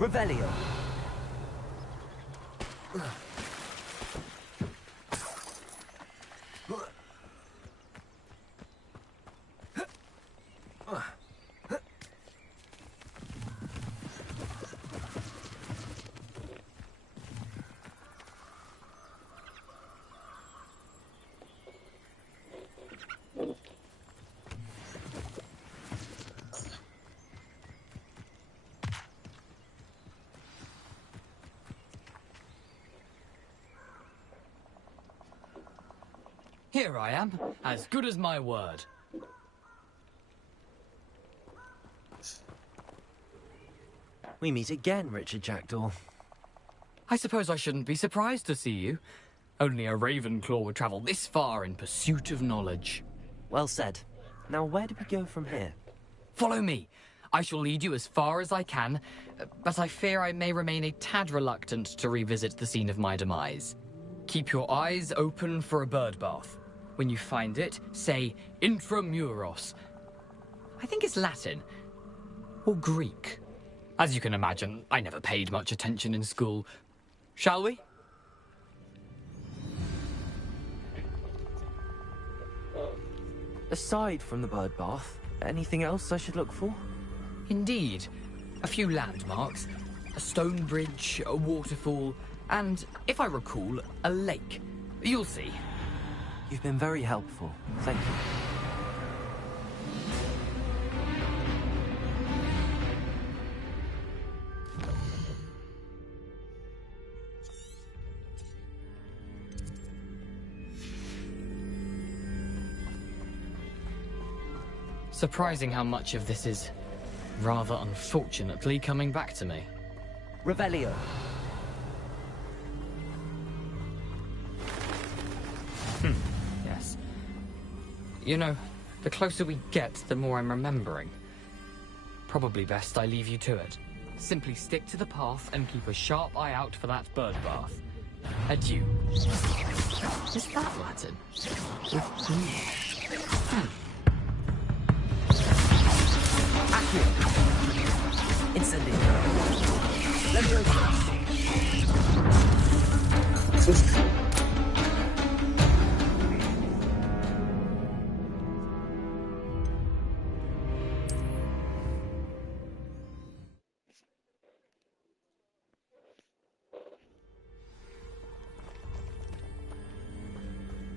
Revelio. Here I am, as good as my word. We meet again, Richard Jackdaw. I suppose I shouldn't be surprised to see you. Only a Ravenclaw would travel this far in pursuit of knowledge. Well said. Now, where do we go from here? Follow me. I shall lead you as far as I can, but I fear I may remain a tad reluctant to revisit the scene of my demise. Keep your eyes open for a bird bath. When you find it, say intramuros. I think it's Latin. Or Greek. As you can imagine, I never paid much attention in school. Shall we? Aside from the bird bath, anything else I should look for? Indeed. A few landmarks. A stone bridge, a waterfall, and, if I recall, a lake. You'll see. You've been very helpful. Thank you. Surprising how much of this is, rather unfortunately, coming back to me. Revelio. Yes. You know, the closer we get, the more I'm remembering. Probably best I leave you to it. Simply stick to the path and keep a sharp eye out for that bird bath. Adieu. Is that Latin? Accio. Incendio. Leviosa.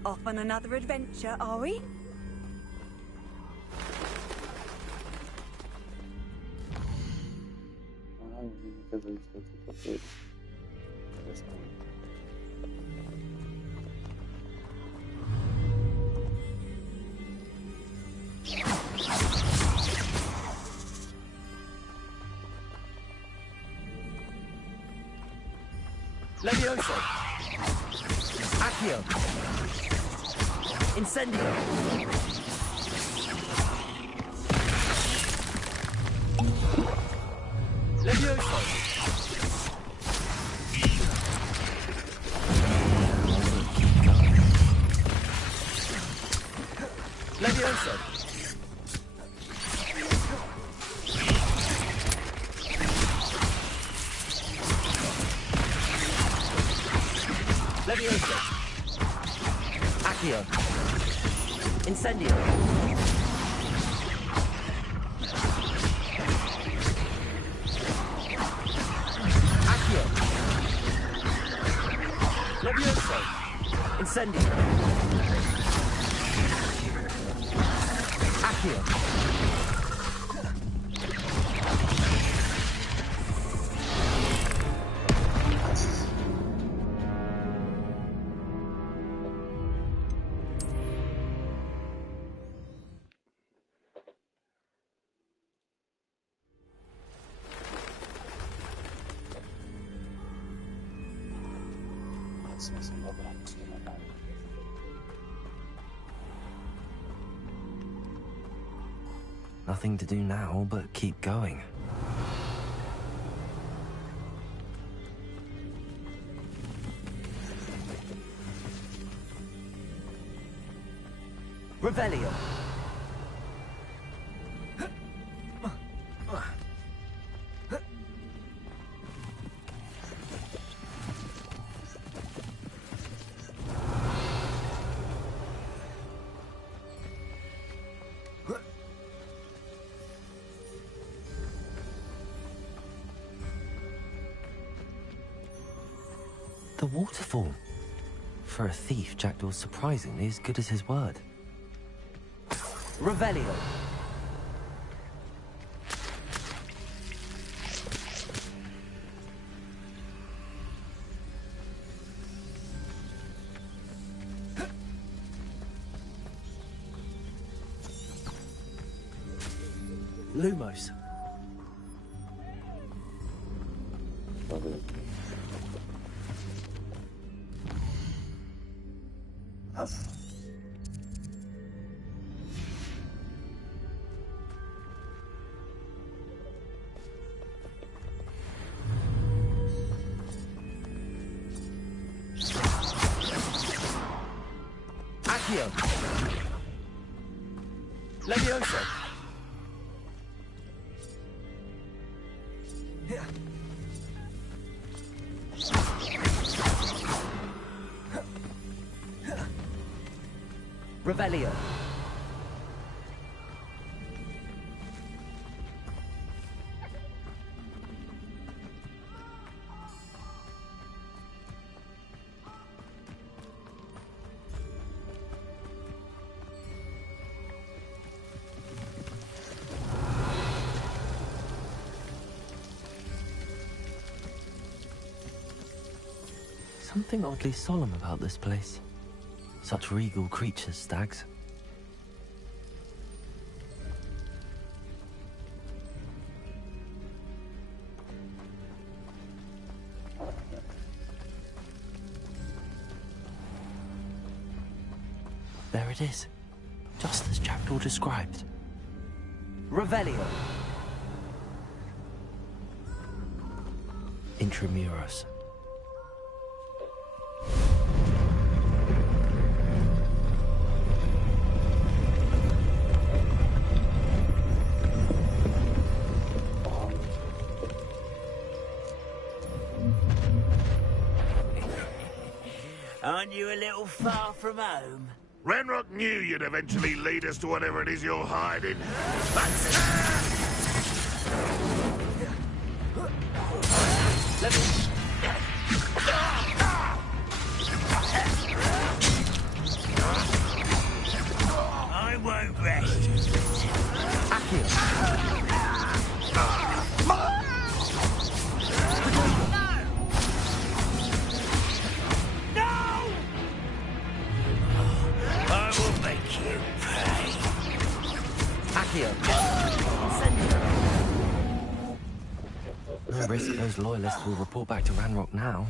Off on another adventure, are we? Leviosa. Accio. Incendio. Leviosa. Leviosa. Leviosa. Accio. Incendio. Accio. Leviosa. Incendio. Accio. Nothing to do now but keep going. Revelio. The waterfall. For a thief, Jackdaw's surprisingly as good as his word. Revelio. Lumos. Accio. Levioso. Revelio. Something oddly solemn about this place. Such regal creatures, stags. There it is, just as Jackdaw described. Revelio. Intramuros. Aren't you a little far from home? Ranrock knew you'd eventually lead us to whatever it is you're hiding. I won't rest. No risk those loyalists will report back to Ranrock now.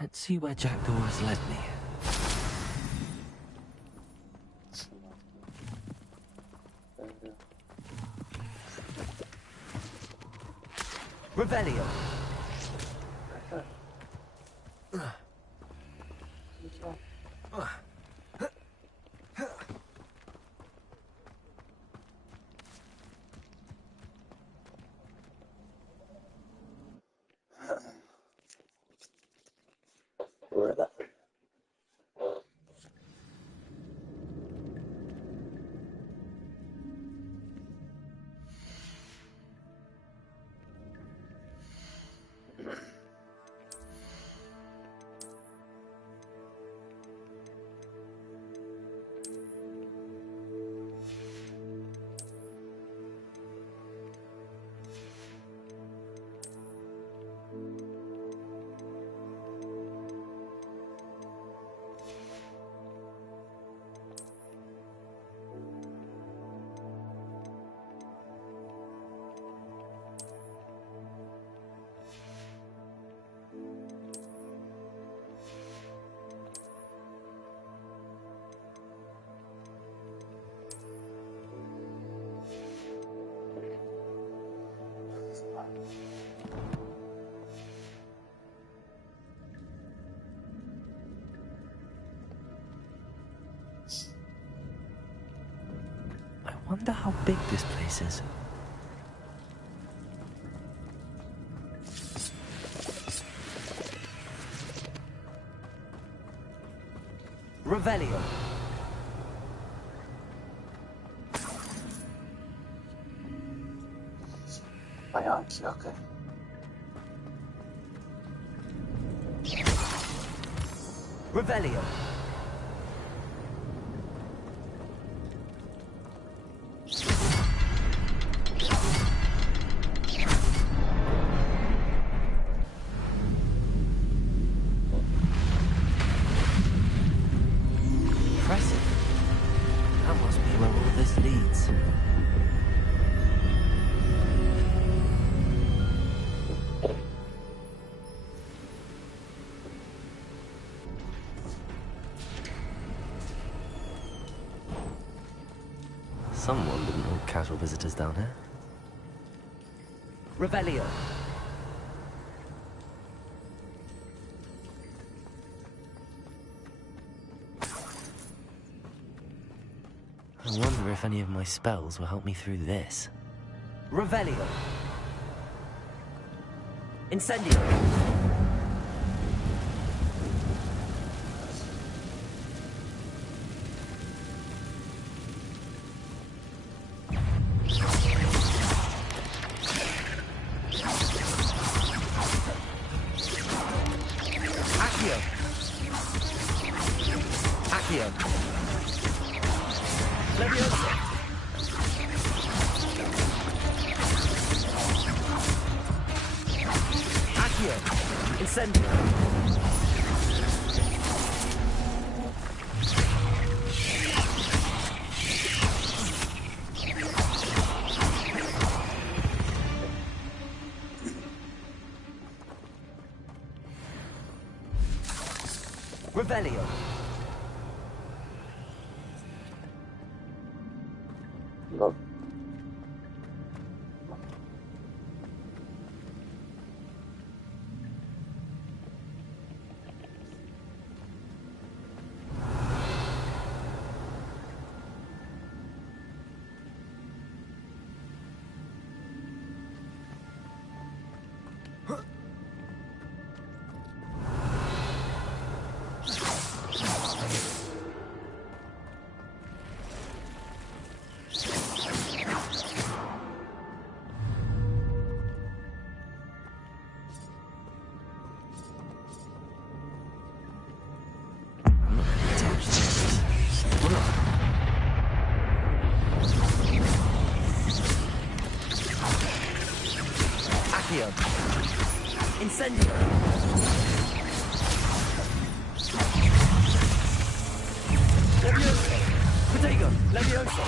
Let's see where Jackdaw has led me. Revelio. I wonder how big this place is. Revelio. My arms, okay. Revelio. Impressive. That must be where all this leads. Someone didn't want casual visitors down here. Revelio. I wonder if any of my spells will help me through this. Revelio. Incendio. Accio. Accio. Leviosa. Accio. Incendio. Revelio. Accio. Incendio. Leviosa. Protego. Leviosa.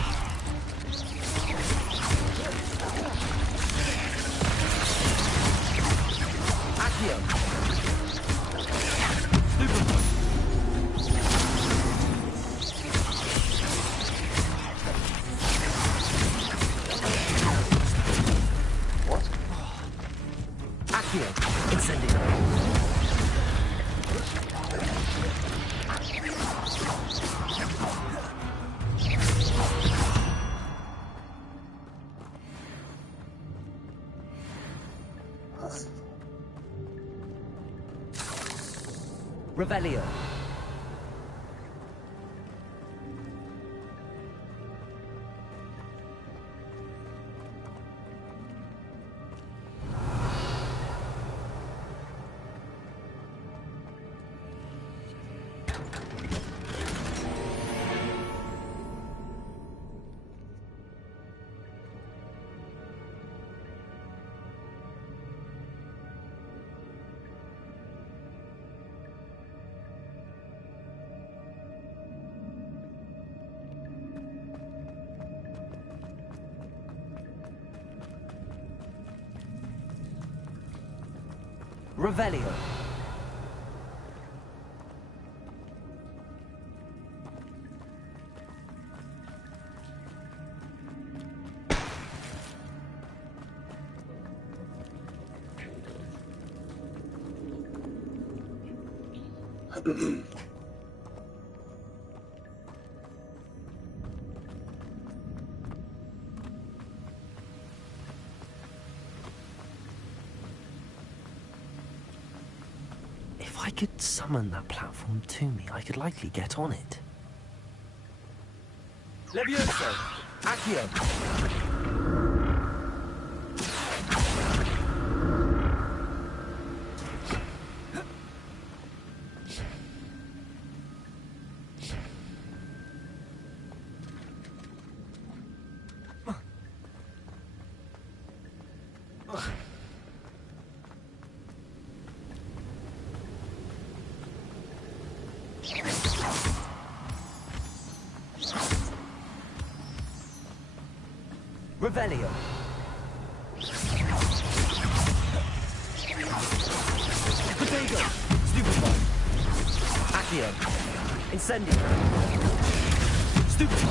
Accio. Super. Accio. Incendio. Revelio. Revelio. If I could summon that platform to me, I could likely get on it. Levioso. Accio. Revelio. Potato. Stupefy. Accio. Incendio. Stupefy.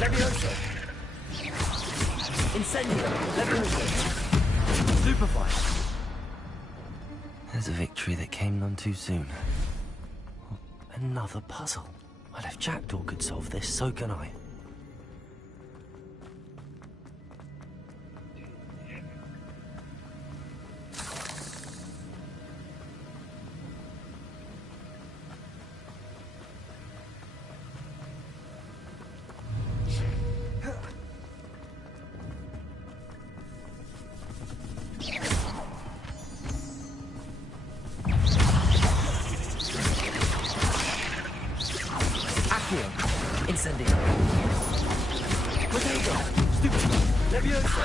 Levioso. Incendio. Levioso. Stupefy. There's a victory that came none too soon. Another puzzle. Well, if Jackdaw could solve this, so can I. Incendio. Potato. Stupefy. Levioso.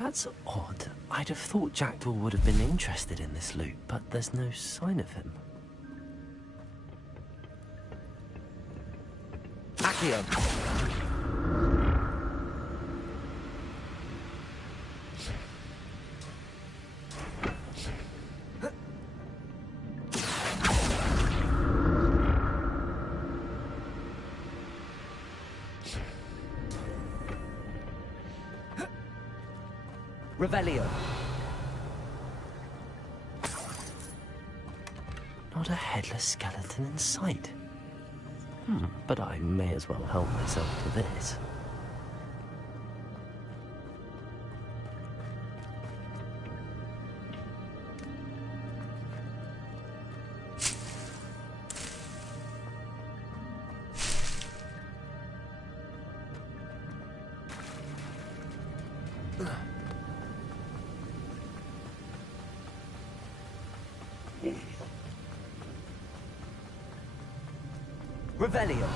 That's odd. I'd have thought Jackdaw would have been interested in this loot, but there's no sign of him. Accio. Revelio. Not a headless skeleton in sight. But I may as well help myself to this. Revelio.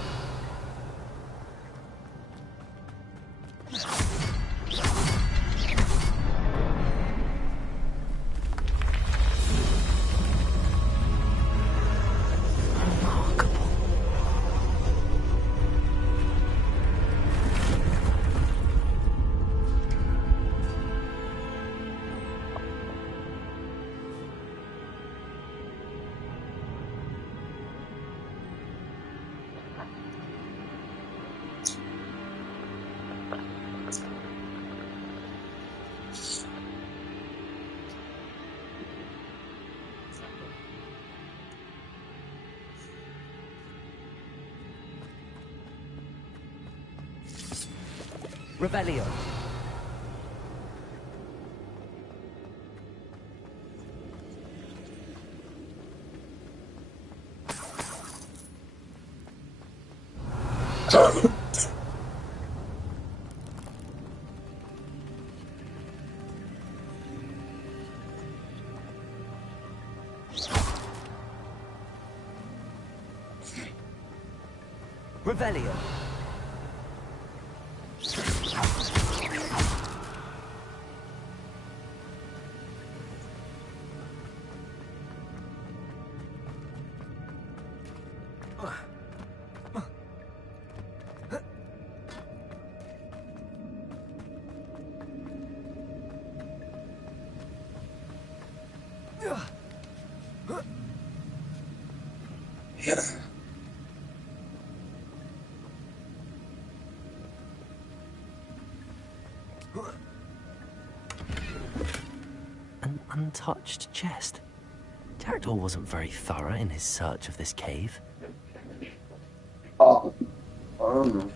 Remarkable. Revelio. Revelio. An untouched chest. Jackdaw wasn't very thorough in his search of this cave. Oh, I don't know.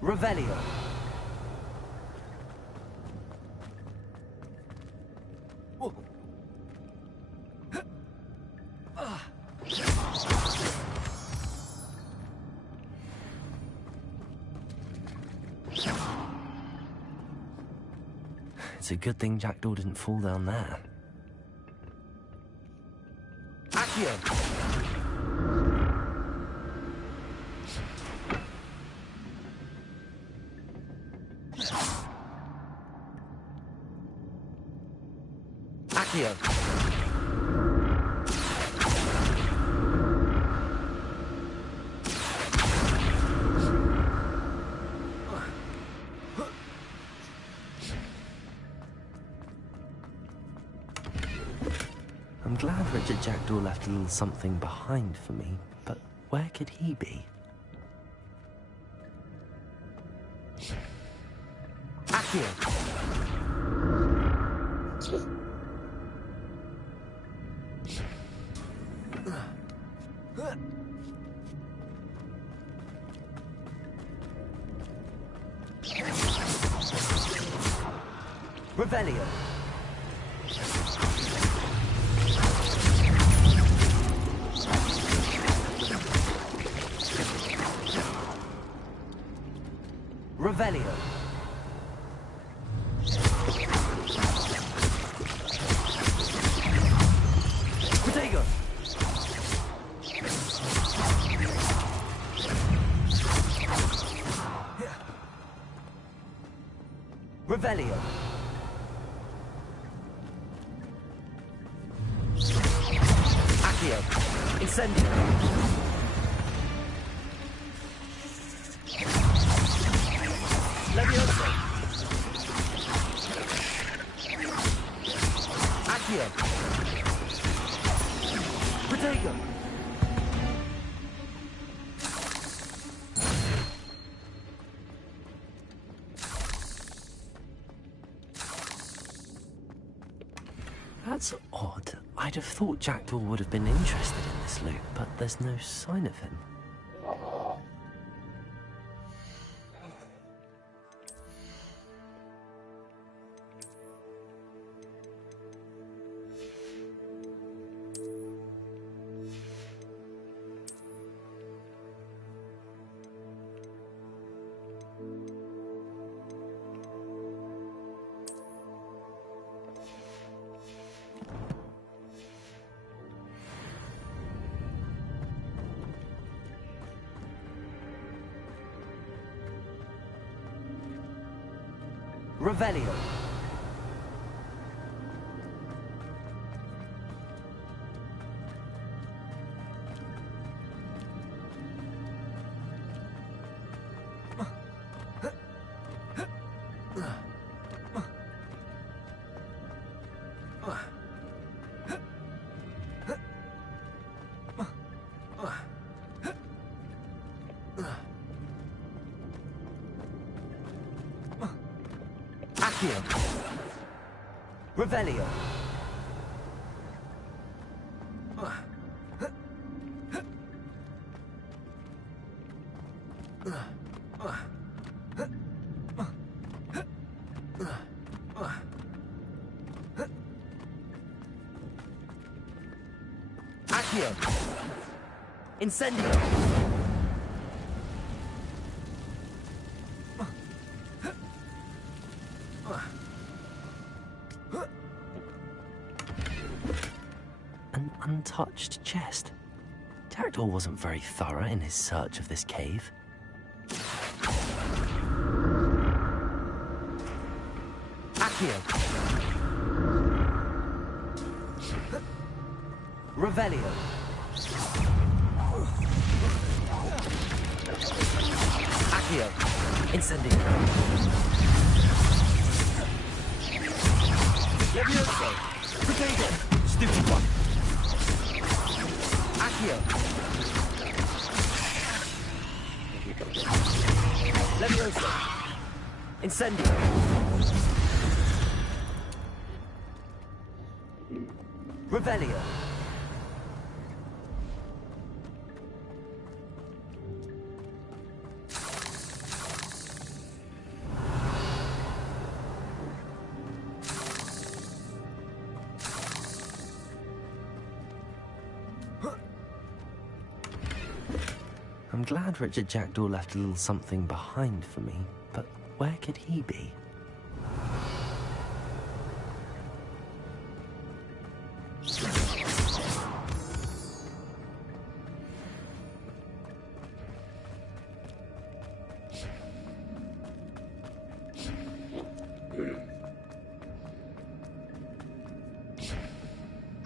Revelio. It's a good thing Jackdaw didn't fall down there. Accio. Accio. I'm glad Richard Jackdaw left a little something behind for me, but where could he be? Accio. Revelio. Revelio. Protego. Revelio. Accio. Incendio. Levioso. Accio. Protego. That's odd. I'd have thought Jackdaw would have been interested in this loot, but there's no sign of him. Revelio. Accio. Revelio. Accio. Incendio. An untouched chest. Jackdaw wasn't very thorough in his search of this cave. Accio. Revelio. Accio. Incendio. Levioso. Protego. Stupid one. Accio. Levioso. Incendio. Revelio. I'm glad Richard Jackdaw left a little something behind for me, but where could he be?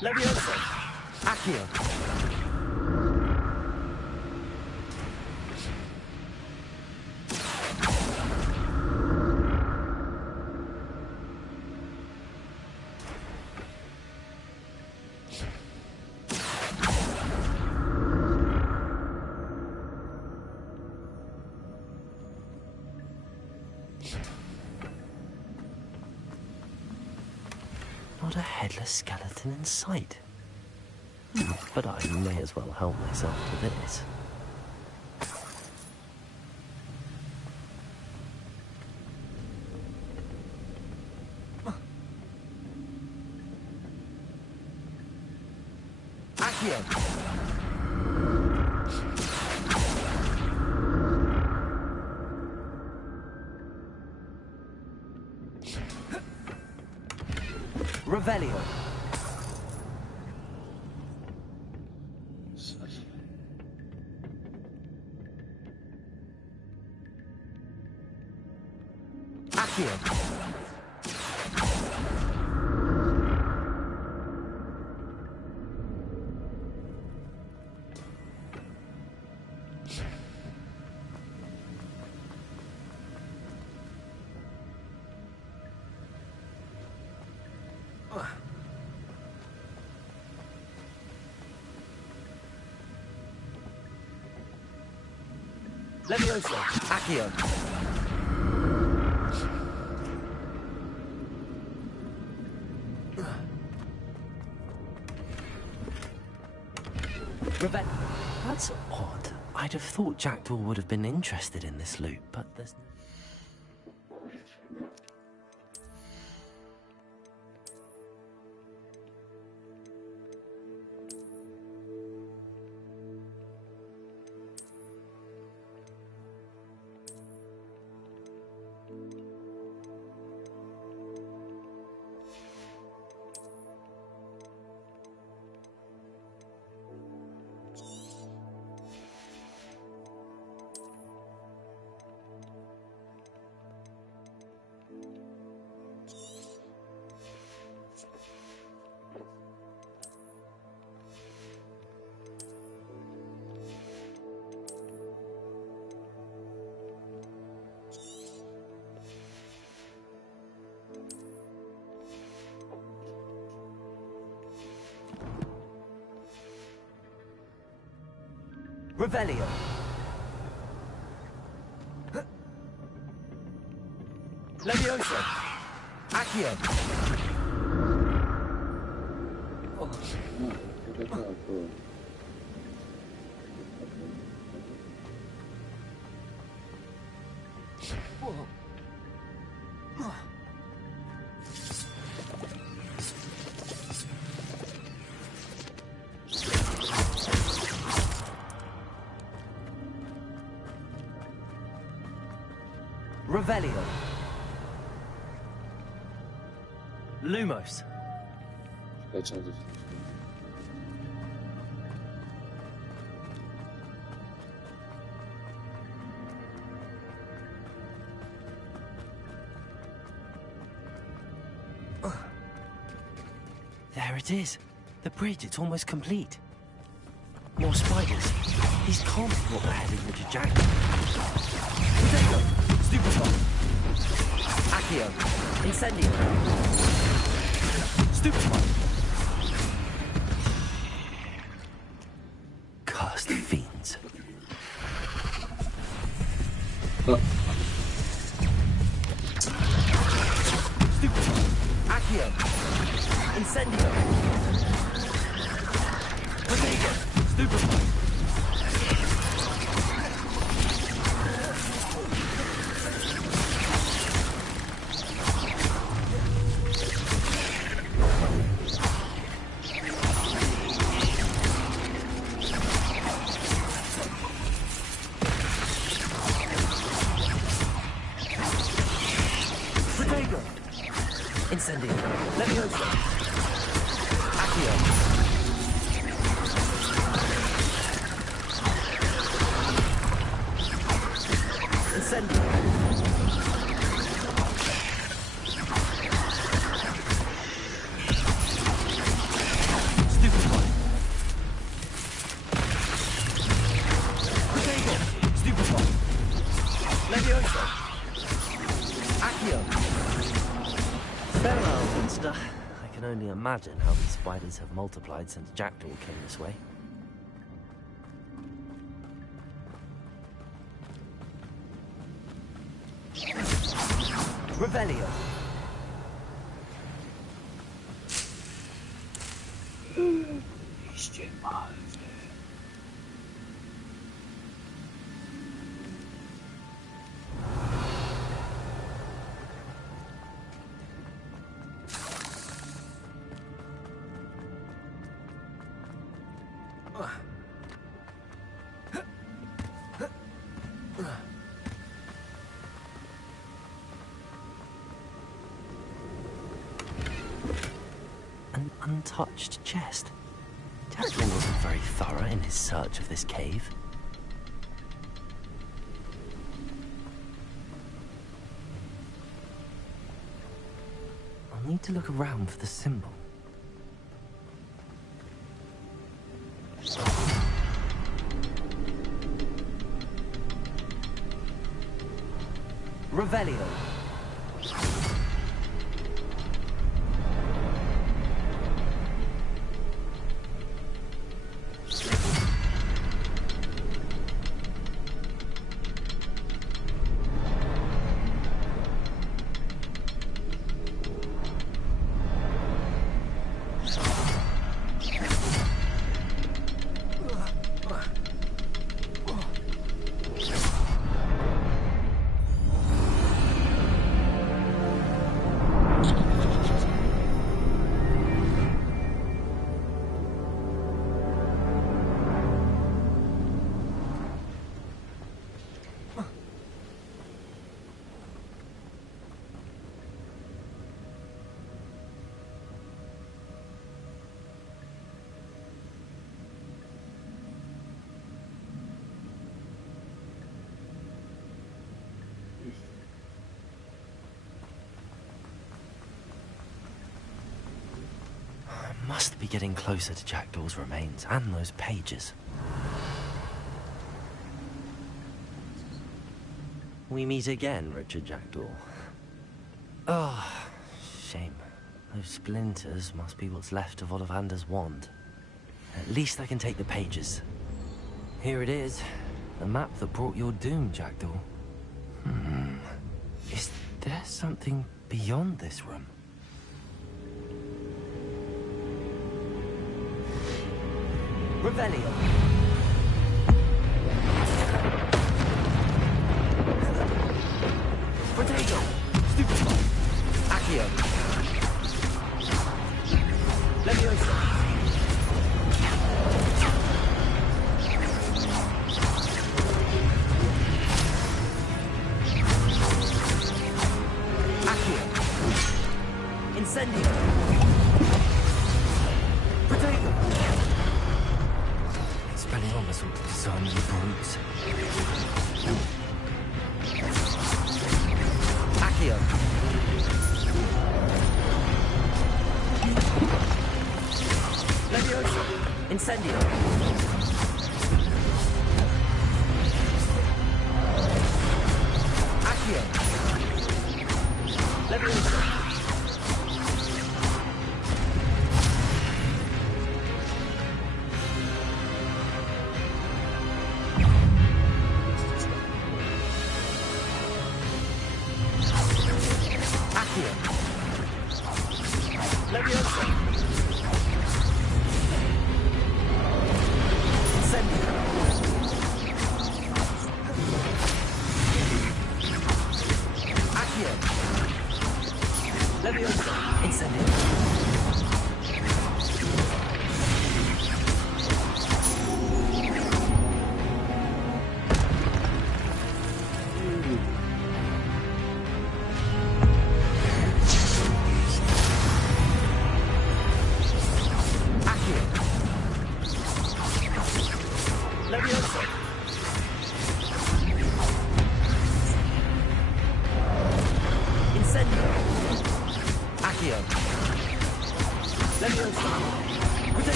Levioso! Accio! Not a headless skeleton in sight. But I may as well help myself to this. Accio! Revelio! Accio! Levioso! Accio! Revelio! That's odd. I'd have thought Jackdaw would have been interested in this loot, but there's no... Revelio! Levioso! Accio! Revelio! Lumos! There it is. The bridge, it's almost complete. More spiders. These can't be what the head of Richard Jackdaw. Potato! Stupefy! Accio! Incendio! Stupefy! Cursed fiends. Stupefy! Accio! Incendio! Potato! Stupefy! Incendio. Leviosa. Accio. Incendio. Stupefy. Potato. Stupefy. Leviosa. Accio. Farewell, monster. I can only imagine how these spiders have multiplied since Jackdaw came this way. Revelio. An untouched chest. Jackdaw wasn't very thorough in his search of this cave. I'll need to look around for the symbol. Revelio. Must be getting closer to Jackdaw's remains and those pages. We meet again, Richard Jackdaw. Ah, shame. Those splinters must be what's left of Ollivander's wand. At least I can take the pages. Here it is. The map that brought your doom, Jackdaw. Is there something beyond this room? Revelio. Potato. Stupefy. Accio. Leviosa. Accio. Incendio. Potato. Spelling on this son of brutes. Accio. Leviosa. Incendio. Accio. Leviosa. Accio. Leviosa.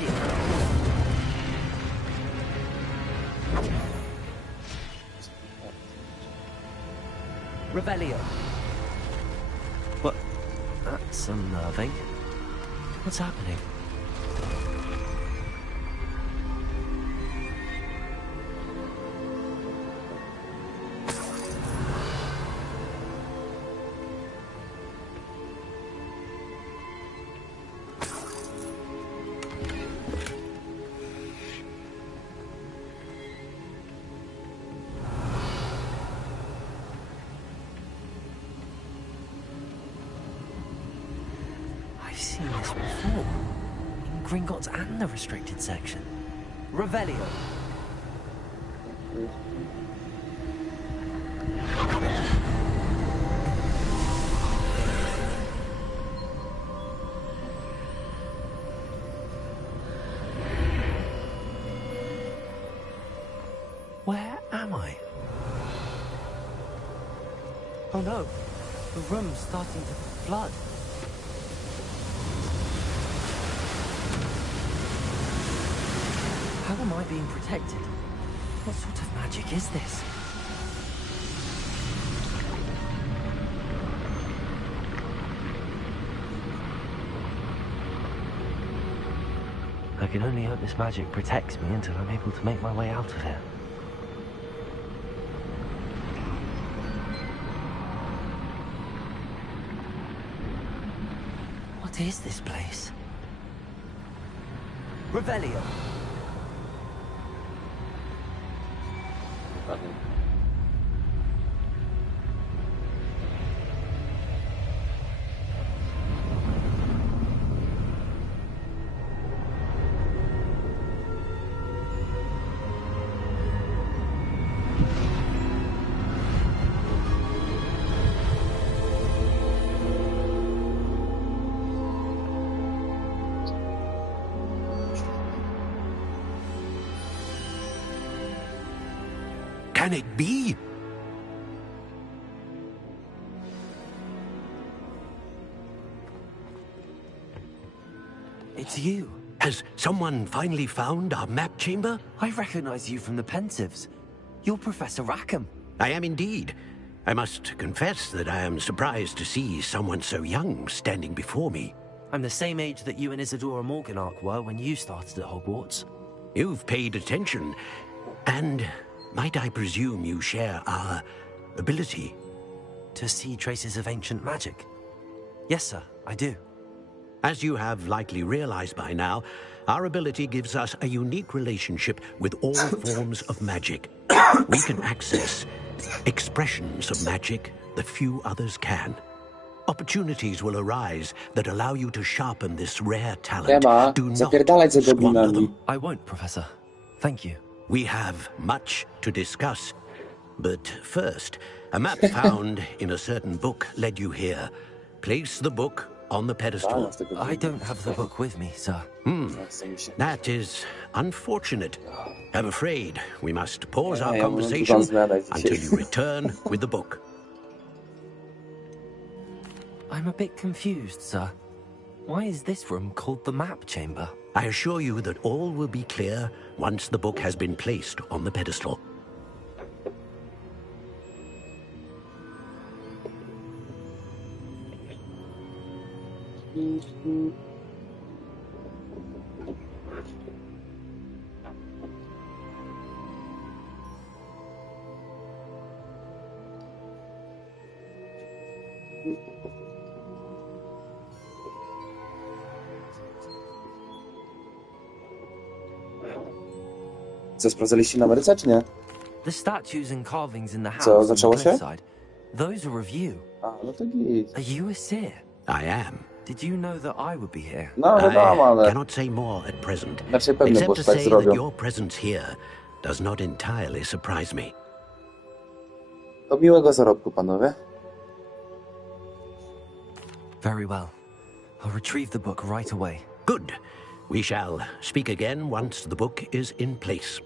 Incendio. Revelio. What? That's unnerving. What's happening? I've seen this before. In Gringotts and the restricted section. Revelio. Where am I? Oh no, the room's starting to flood. How am I being protected? What sort of magic is this? I can only hope this magic protects me until I'm able to make my way out of here. What is this place? Revelio. Can it be? It's you. Has someone finally found our map chamber? I recognize you from the Pensives. You're Professor Rackham. I am indeed. I must confess that I am surprised to see someone so young standing before me. I'm the same age that you and Isadora Morganach were when you started at Hogwarts. You've paid attention, and might I presume you share our ability? To see traces of ancient magic? Yes, sir, I do. As you have likely realized by now, our ability gives us a unique relationship with all forms of magic. We can access expressions of magic that few others can. Opportunities will arise that allow you to sharpen this rare talent. Trzeba Do not zapierdalać za squander goblinami. them. I won't, Professor. Thank you. We have much to discuss. But first, a map found in a certain book led you here. Place the book on the pedestal. z tego I don't have the book with me, sir. chce mi się. That is unfortunate. I'm afraid we must pause our Ja mam conversation dużą zmianę dzisiaj. until you return with the book. I'm a bit confused, sir. Why is this room called the map chamber? I assure you that all will be clear once the book has been placed on the pedestal. Co, sprawdzaliście na Ameryce, czy nie? The statues and carvings in the house Co, on the zaczęło się? cliffside, those are of you. A, no to git. Are you a seer? I am. Did you know that I would be here? No, wiadomo, I ale cannot say more at present, raczej pewnie, except bo to tak say that zrobią. your presence here does not entirely surprise me. To miłego zarobku, panowie. Very well. I'll retrieve the book right away. Good. We shall speak again once the book is in place.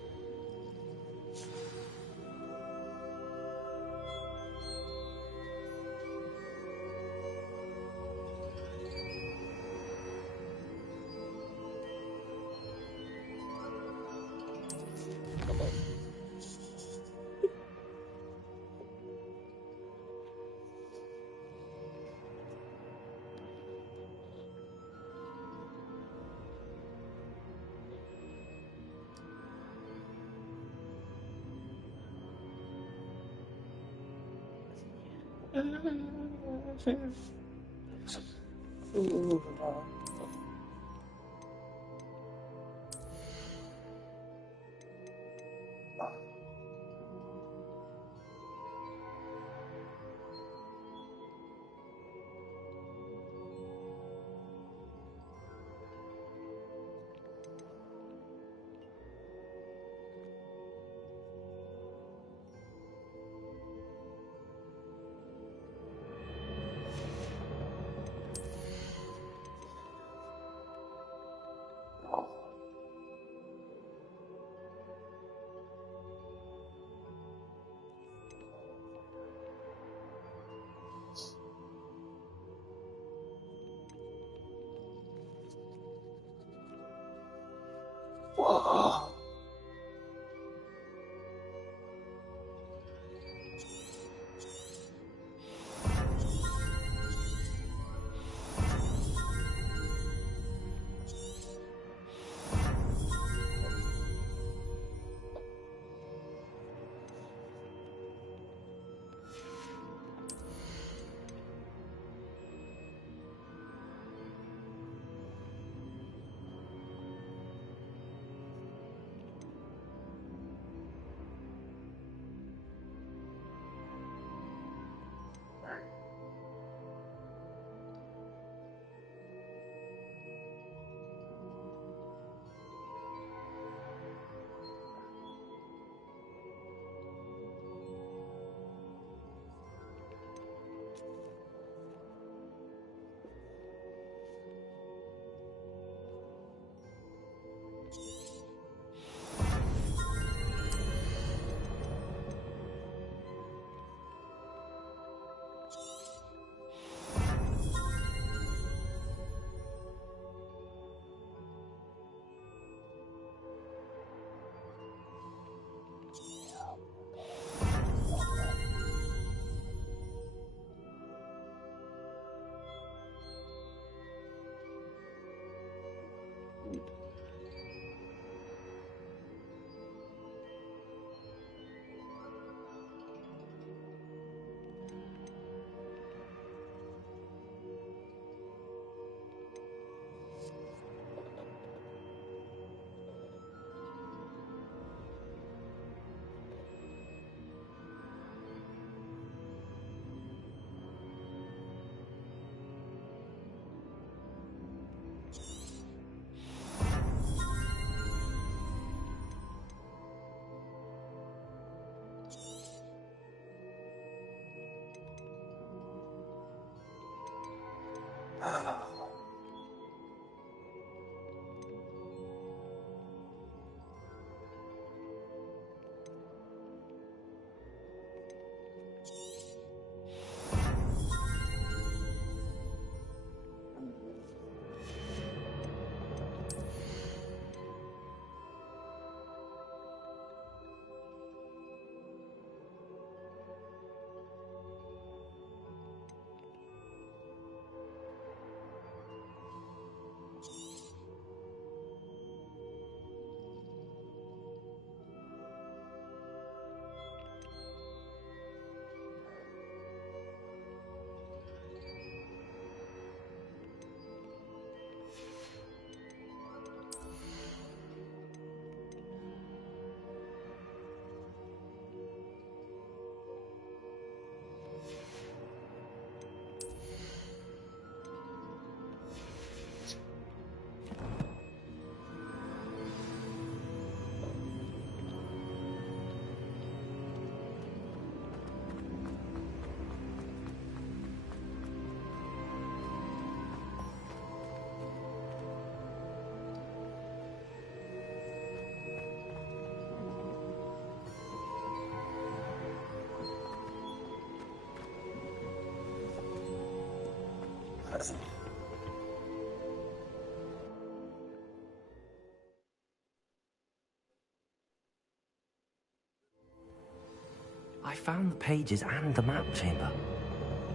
I found the pages and the map chamber.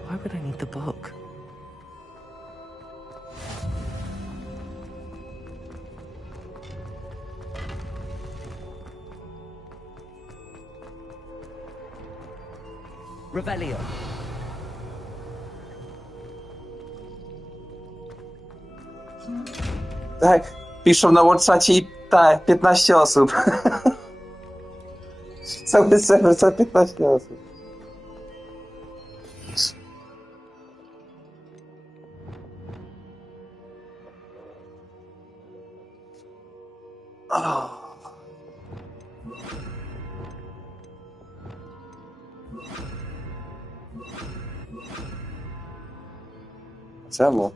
Why would I need the book? Revelio. Tak, piszą na WhatsApcie i tak, 15 osób. Cały serwer to 15 osób. Czemu?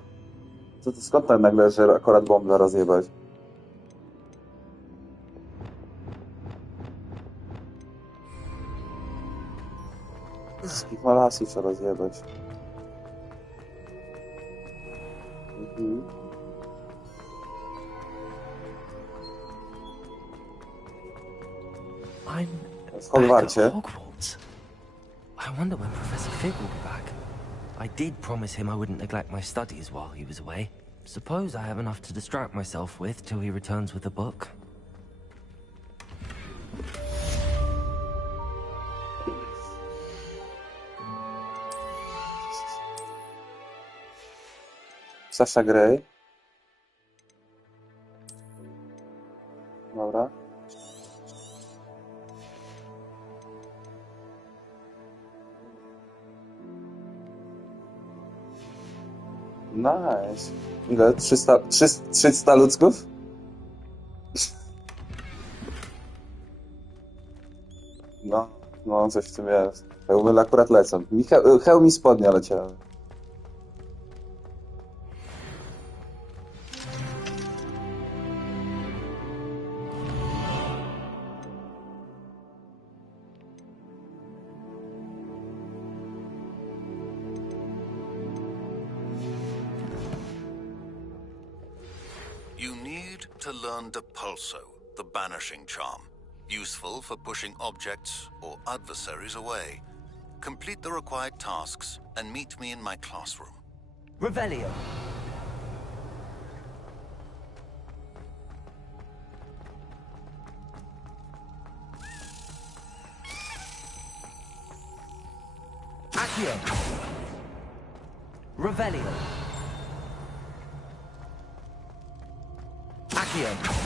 Skąd tak nagle, że akurat bombę rozjebać? Wszystkich malasy trzeba rozjebać. I'm W back at Hogwarcie. Hogwarts. I wonder when Professor Fig will be back. I did promise him I wouldn't neglect my studies while he was away. Suppose I have enough to distract myself with till he returns with a book. Sasha Grey. Dobra. Nice. Ile? 300 ludzków? No, coś w tym jest. Hełmy akurat lecą. Hełm i spodnie leciały. You need to learn Depulso, the banishing charm, useful for pushing objects or adversaries away. Complete the required tasks and meet me in my classroom. Revelio. Accio. Revelio. Accio.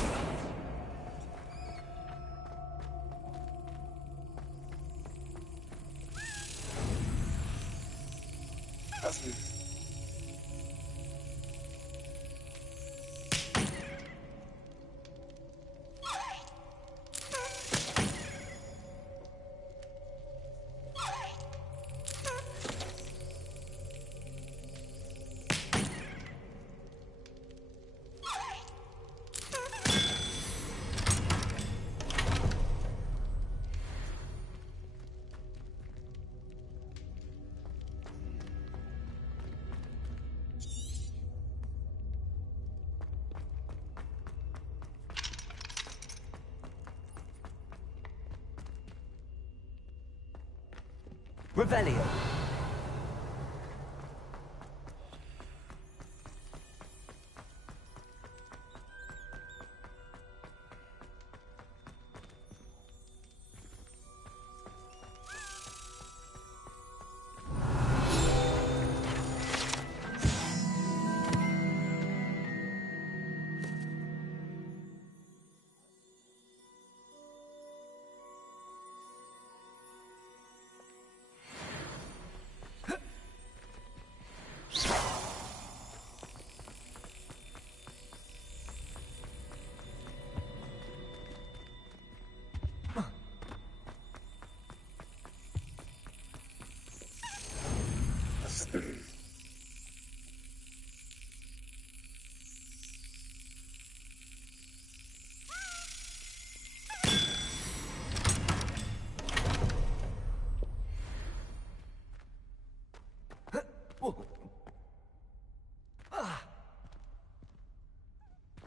Revelio.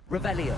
Revelio.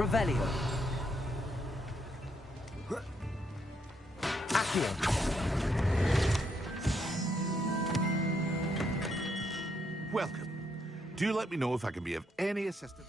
Revelio. Accio. Welcome. Do let me know if I can be of any assistance.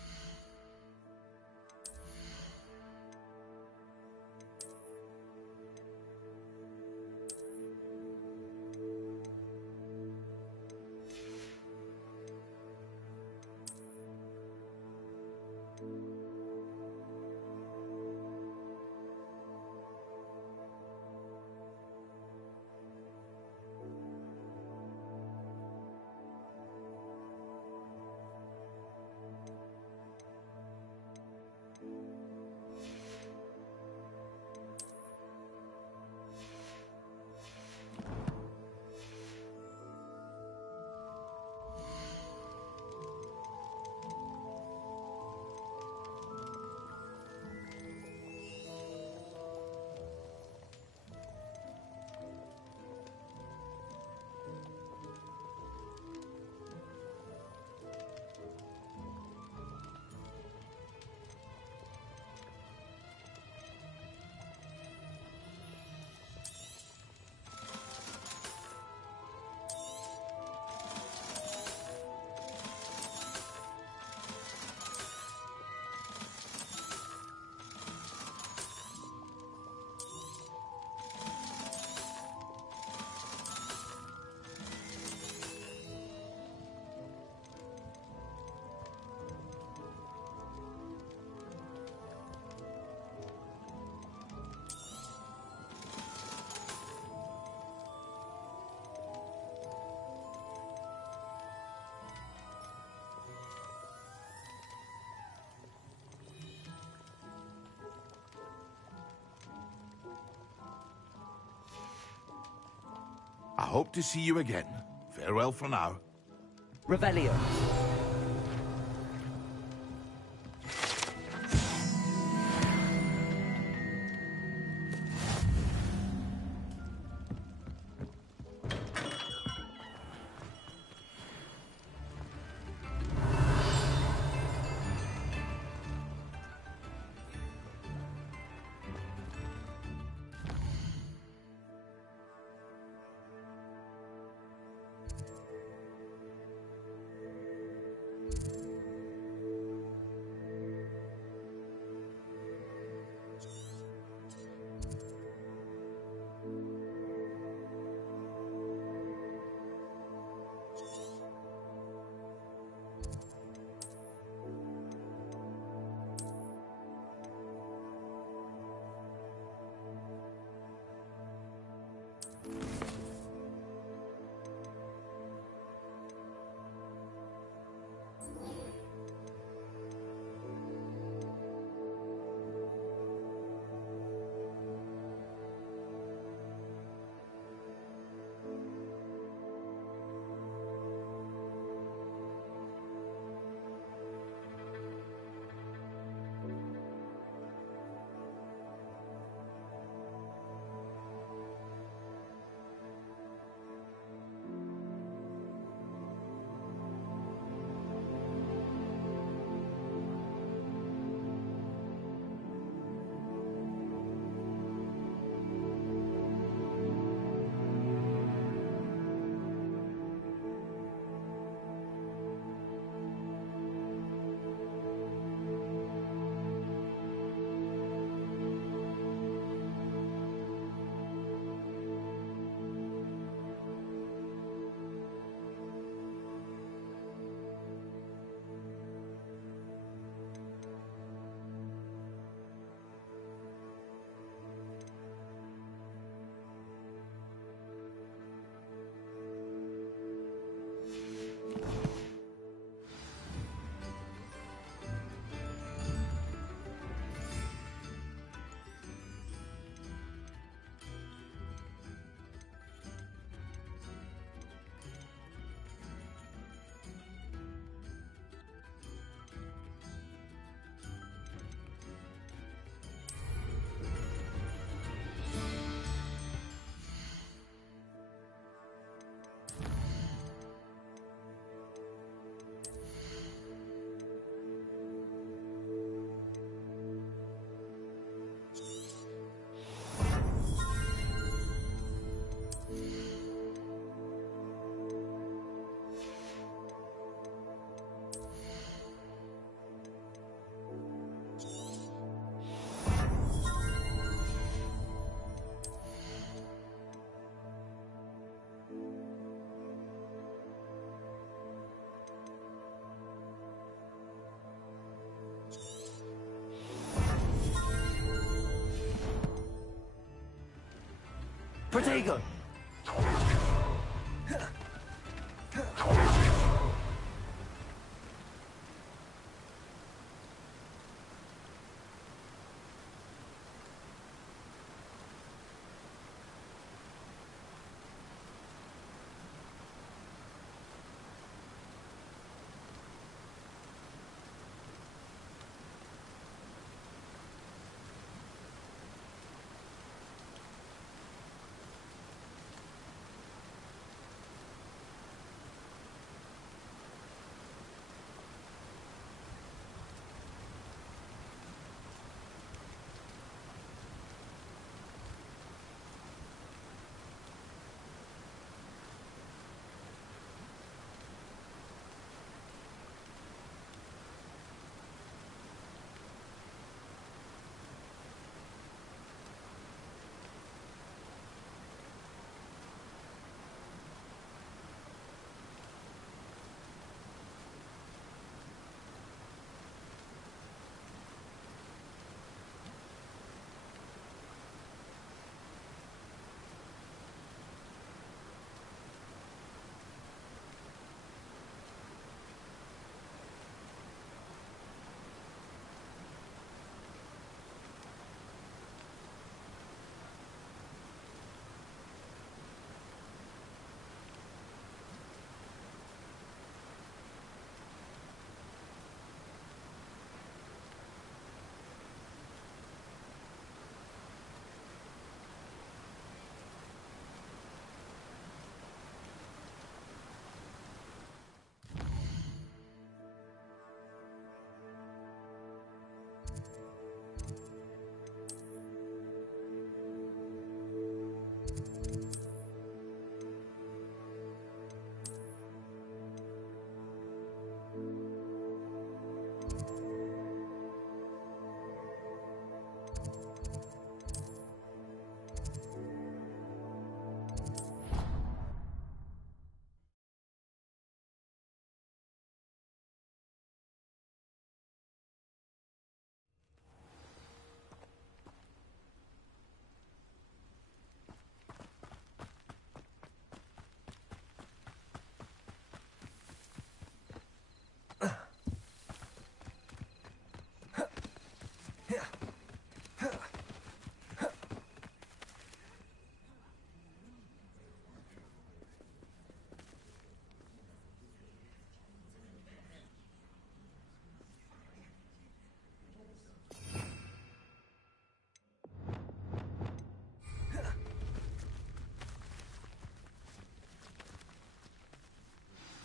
I hope to see you again. Farewell for now. Revelio. Protego!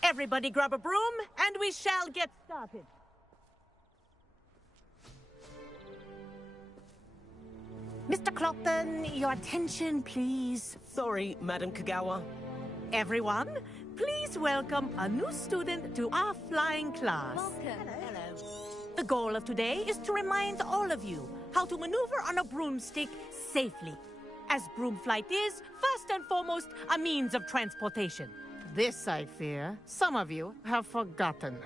Everybody grab a broom, and we shall get started. Mr. Clopton, your attention, please. Sorry, Madam Kagawa. Everyone, please welcome a new student to our flying class. Welcome. Hello. The goal of today is to remind all of you how to maneuver on a broomstick safely, as broom flight is, first and foremost, a means of transportation. This, I fear, some of you have forgotten.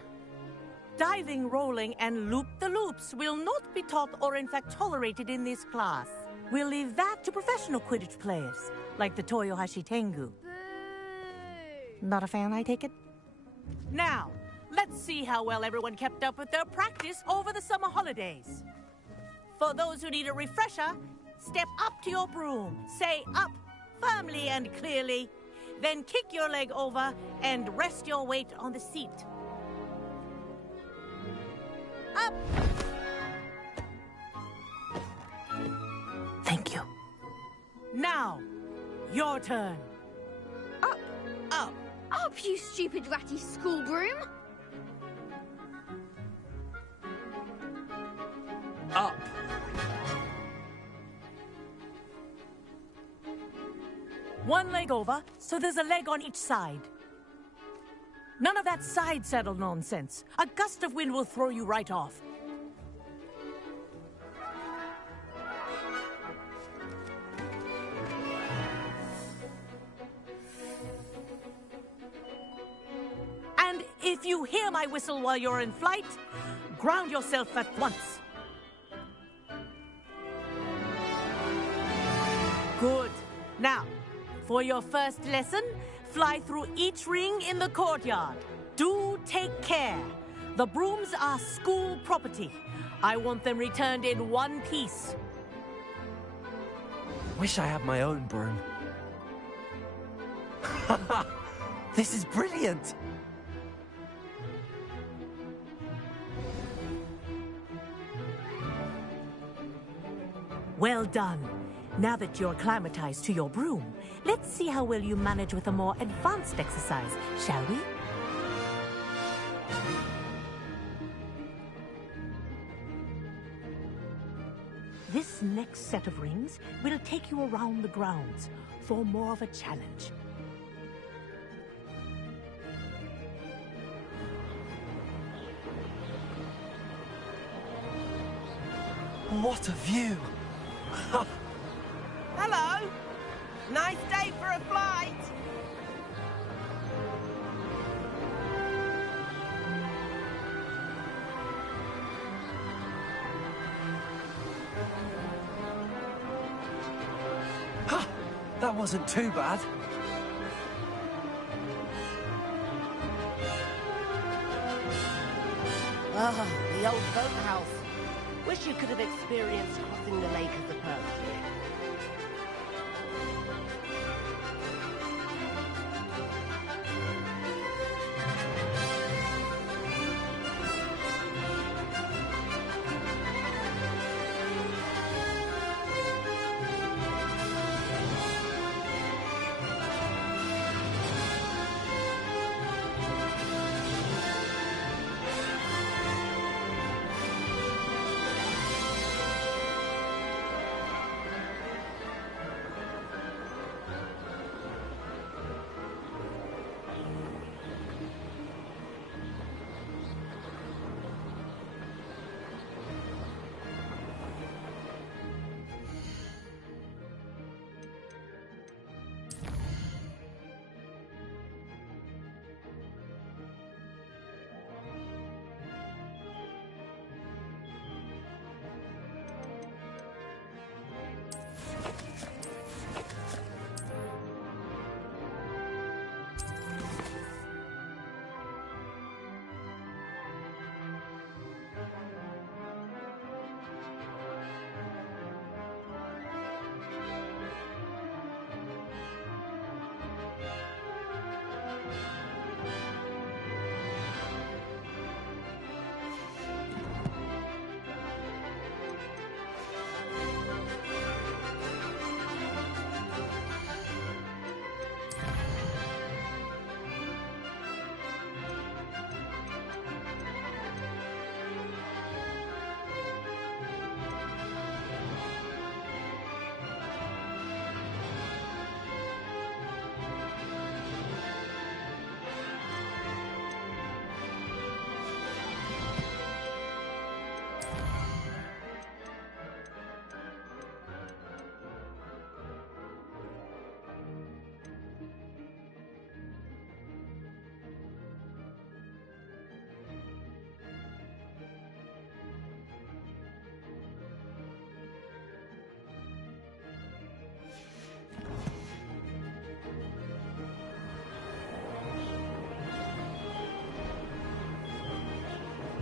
Diving, rolling, and loop-the-loops will not be taught or in fact tolerated in this class. We'll leave that to professional Quidditch players, like the Toyohashi Tengu. Not a fan, I take it? Now, let's see how well everyone kept up with their practice over the summer holidays. For those who need a refresher, step up to your broom, say up firmly and clearly, then kick your leg over and rest your weight on the seat. Up! Thank you. Now, your turn. Up. Up. Up, you stupid ratty school broom. Up. One leg over, so there's a leg on each side. None of that side saddle nonsense. A gust of wind will throw you right off. And if you hear my whistle while you're in flight, ground yourself at once. Good. Now, For your first lesson, fly through each ring in the courtyard. Do take care. The brooms are school property. I want them returned in one piece. Wish I had my own broom. This is brilliant! Well done. Now that you're acclimatized to your broom, let's see how well you manage with a more advanced exercise, shall we? This next set of rings will take you around the grounds for more of a challenge. What a view! Hello! Nice day for a flight! That wasn't too bad. Ah, the old boathouse. Wish you could have experienced crossing the lake as a Percy.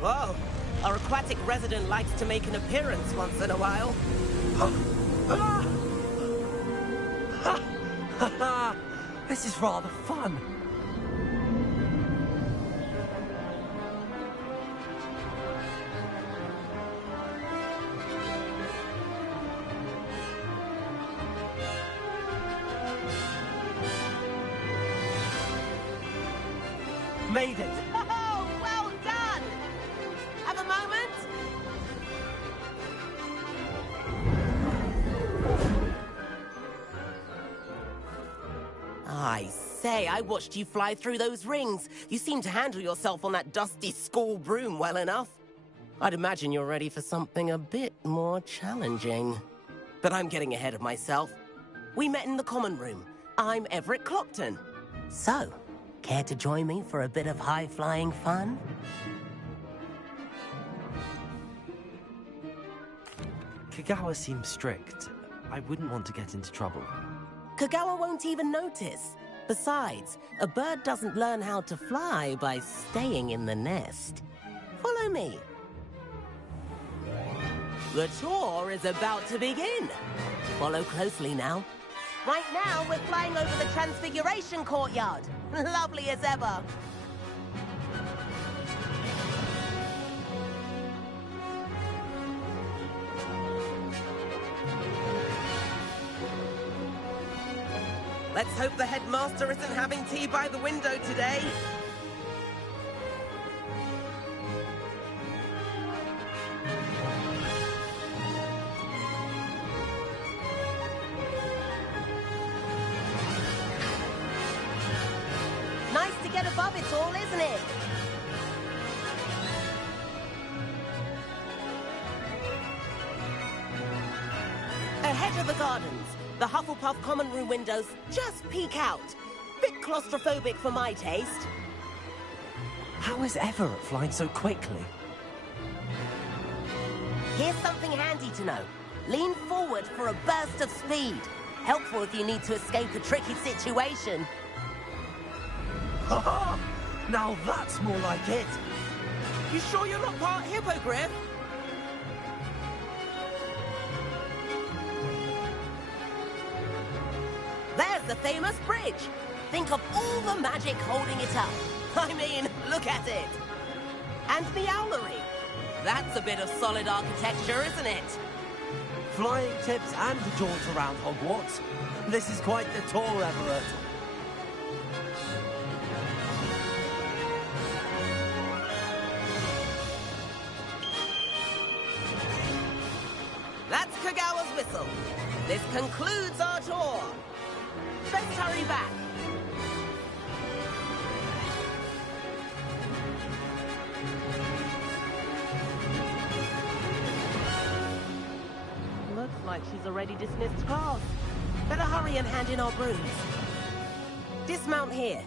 Whoa! Our aquatic resident likes to make an appearance once in a while. This is rather fun. Made it! Oh, well done! Have a moment? I say, I watched you fly through those rings. You seem to handle yourself on that dusty school broom well enough. I'd imagine you're ready for something a bit more challenging. But I'm getting ahead of myself. We met in the common room. I'm Everett Clopton. So, care to join me for a bit of high-flying fun? Kagawa seems strict. I wouldn't want to get into trouble. Kagawa won't even notice. Besides, a bird doesn't learn how to fly by staying in the nest. Follow me. The tour is about to begin. Follow closely now. Right now, we're flying over the Transfiguration Courtyard. Lovely as ever. Let's hope the headmaster isn't having tea by the window today. Nice to get above it all, isn't it? Ahead of the gardens, the Hufflepuff common room windows just peek out. Bit claustrophobic for my taste. How is Everett flying so quickly? Here's something handy to know. Lean forward for a burst of speed. Helpful if you need to escape a tricky situation. Ha! Now that's more like it. You sure you're not part hippogriff? There's the famous bridge. Think of all the magic holding it up. I mean, look at it. And the owlery. That's a bit of solid architecture, isn't it? Flying tips and a jaunt around Hogwarts. This is quite the tour, Everett. That's Kagawa's whistle. This concludes our tour. Let's hurry back. Looks like she's already dismissed class. Better hurry and hand in our brooms. Dismount here.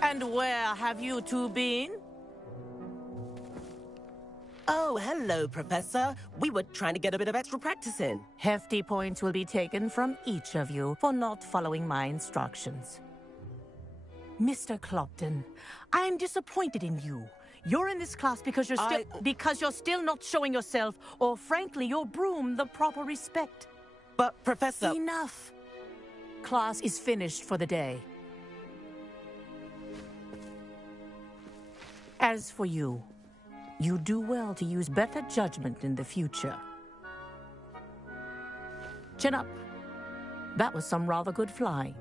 And where have you two been? Oh, hello, Professor. We were trying to get a bit of extra practice in. Hefty points will be taken from each of you for not following my instructions. Mr. Clopton, I'm disappointed in you. You're in this class because you're still not showing yourself, or frankly, your broom, the proper respect. But, Professor... Enough. Class is finished for the day. As for you, you do well to use better judgment in the future. Chin up. That was some rather good flying.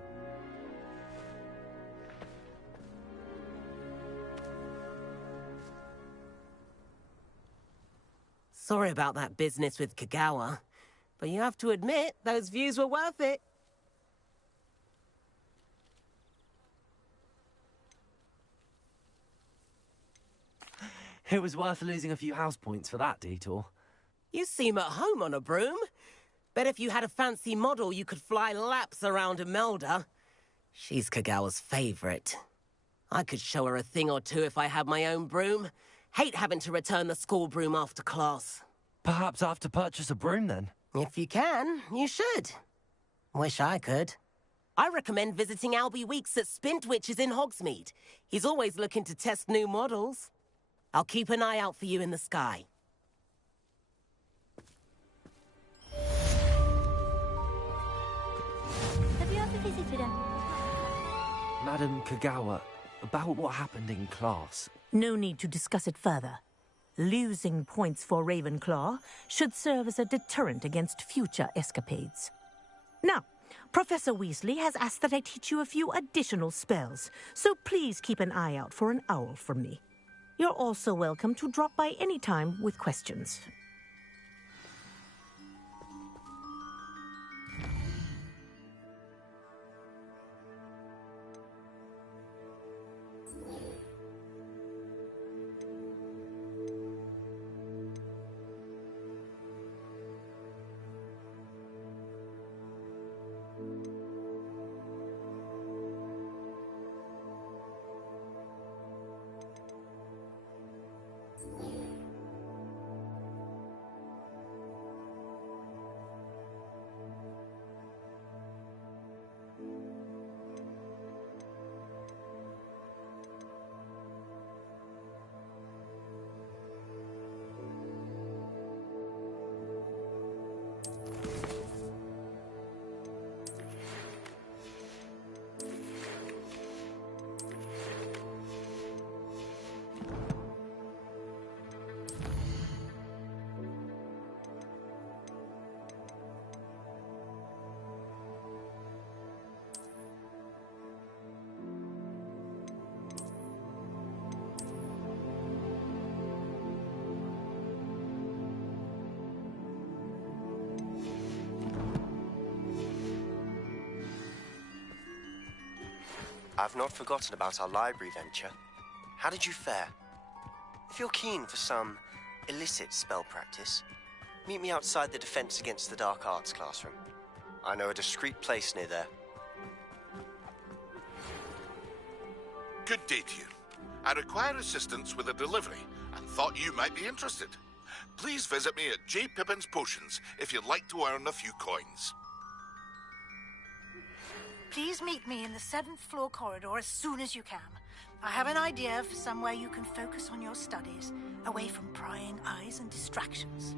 Sorry about that business with Kagawa, but you have to admit, those views were worth it. It was worth losing a few house points for that detour. You seem at home on a broom. Bet if you had a fancy model, you could fly laps around Imelda. She's Kagawa's favorite. I could show her a thing or two if I had my own broom. Hate having to return the school broom after class. Perhaps I have to purchase a broom then? If you can, you should. Wish I could. I recommend visiting Albie Weeks at Spintwitches in Hogsmeade. He's always looking to test new models. I'll keep an eye out for you in the sky. Have you ever visited him? Madam Kagawa, about what happened in class. No need to discuss it further. Losing points for Ravenclaw should serve as a deterrent against future escapades. Now, Professor Weasley has asked that I teach you a few additional spells, so please keep an eye out for an owl from me. You're also welcome to drop by any time with questions. I've not forgotten about our library venture. How did you fare? If you're keen for some illicit spell practice, meet me outside the Defense Against the Dark Arts classroom. I know a discreet place near there. Good day to you. I require assistance with a delivery and thought you might be interested. Please visit me at J. Pippin's Potions if you'd like to earn a few coins. Please meet me in the 7th floor corridor as soon as you can. I have an idea for somewhere you can focus on your studies, away from prying eyes and distractions.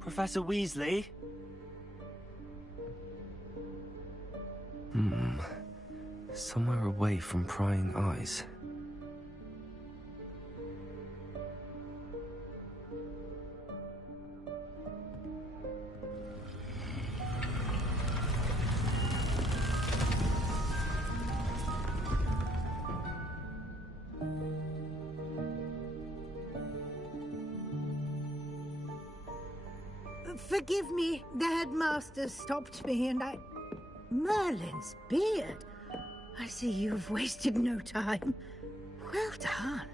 Professor Weasley? Somewhere away from prying eyes. Forgive me, the headmaster stopped me and I... Merlin's beard. I see you've wasted no time. Well done.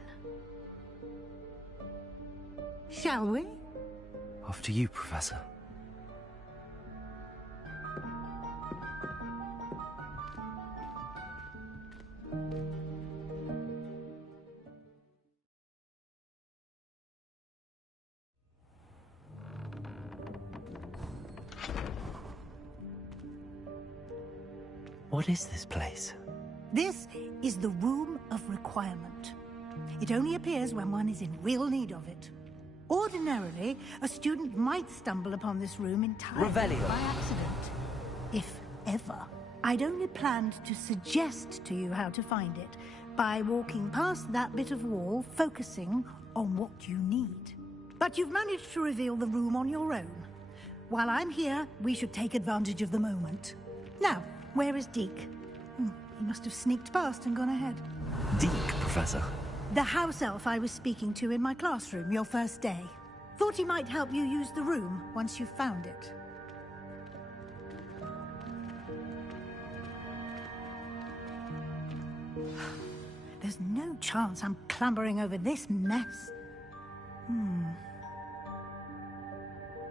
Shall we? After you, Professor. What is this place? This is the Room of Requirement. It only appears when one is in real need of it. Ordinarily, a student might stumble upon this room entirely Revelio. by accident. If ever. I'd only planned to suggest to you how to find it by walking past that bit of wall, focusing on what you need. But you've managed to reveal the room on your own. While I'm here, we should take advantage of the moment. Now, where is Deke? He must have sneaked past and gone ahead. Deke, Professor. The house elf I was speaking to in my classroom your first day. Thought he might help you use the room once you've found it. There's no chance I'm clambering over this mess.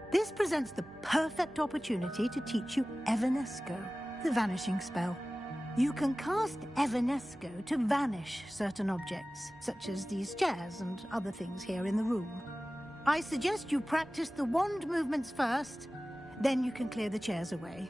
This presents the perfect opportunity to teach you Evanesco, the vanishing spell. You can cast Evanesco to vanish certain objects, such as these chairs and other things here in the room. I suggest you practice the wand movements first, then you can clear the chairs away.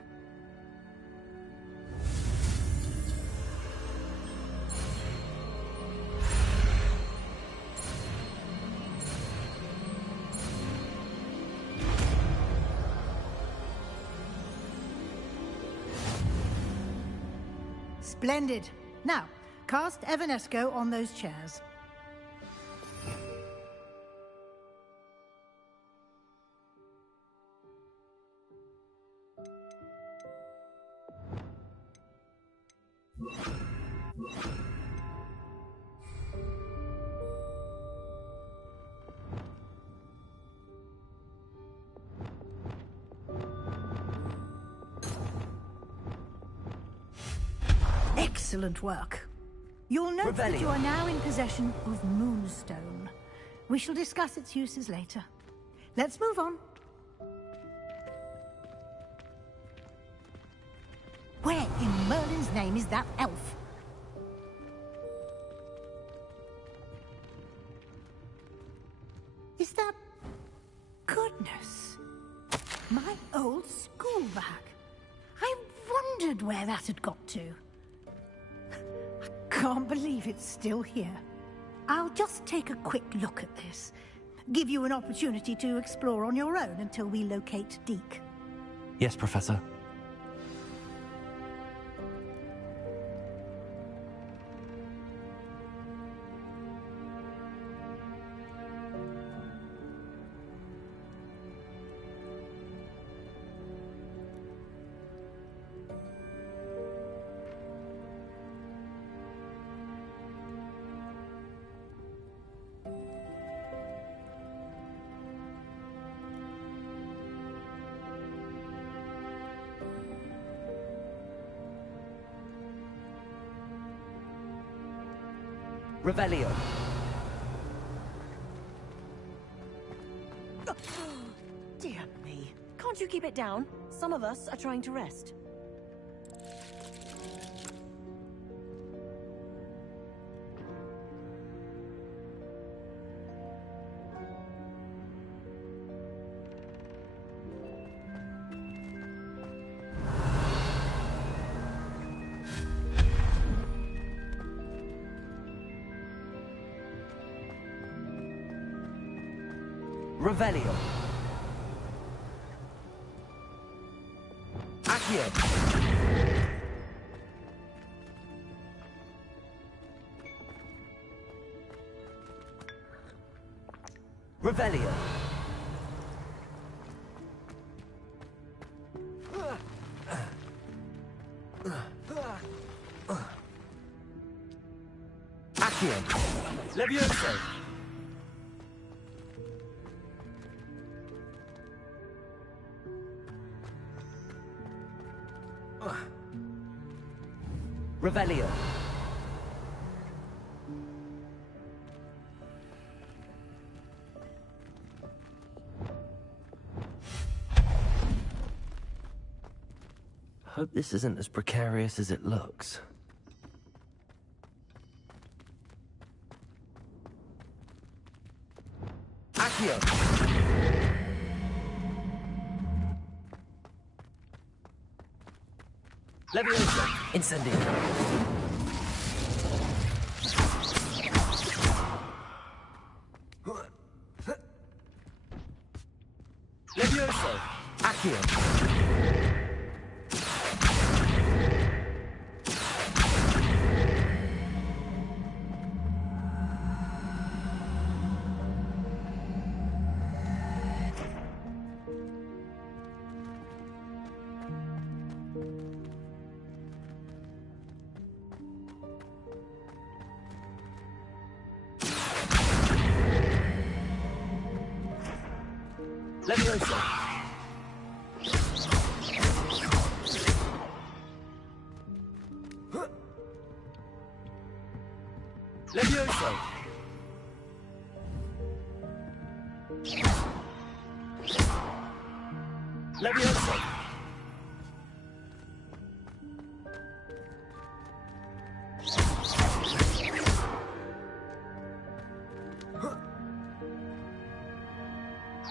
Splendid. Now, cast Evanesco on those chairs. Excellent work. You'll note that you are now in possession of Moonstone. We shall discuss its uses later. Let's move on. Where in Merlin's name is that elf? Is that... Goodness. My old school bag. I wondered where that had got to. I can't believe it's still here. I'll just take a quick look at this. Give you an opportunity to explore on your own until we locate Deke. Yes, Professor. Revelio. Dear me. Can't you keep it down? Some of us are trying to rest. Revelio. Accio. Revelio. Accio. Levioso. Revelio. Hope this isn't as precarious as it looks. Accio. Levioso. Incendio. Levioso. Accio. Levioso. Levioso. Levioso.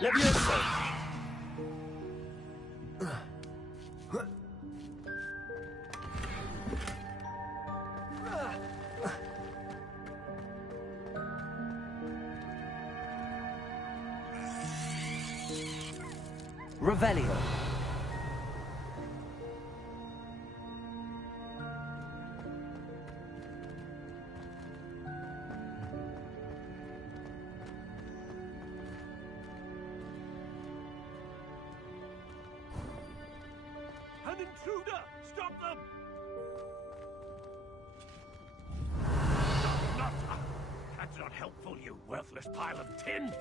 Levioso. Revelio. intruder! Stop them! Not. That's not helpful, you worthless pile of tin!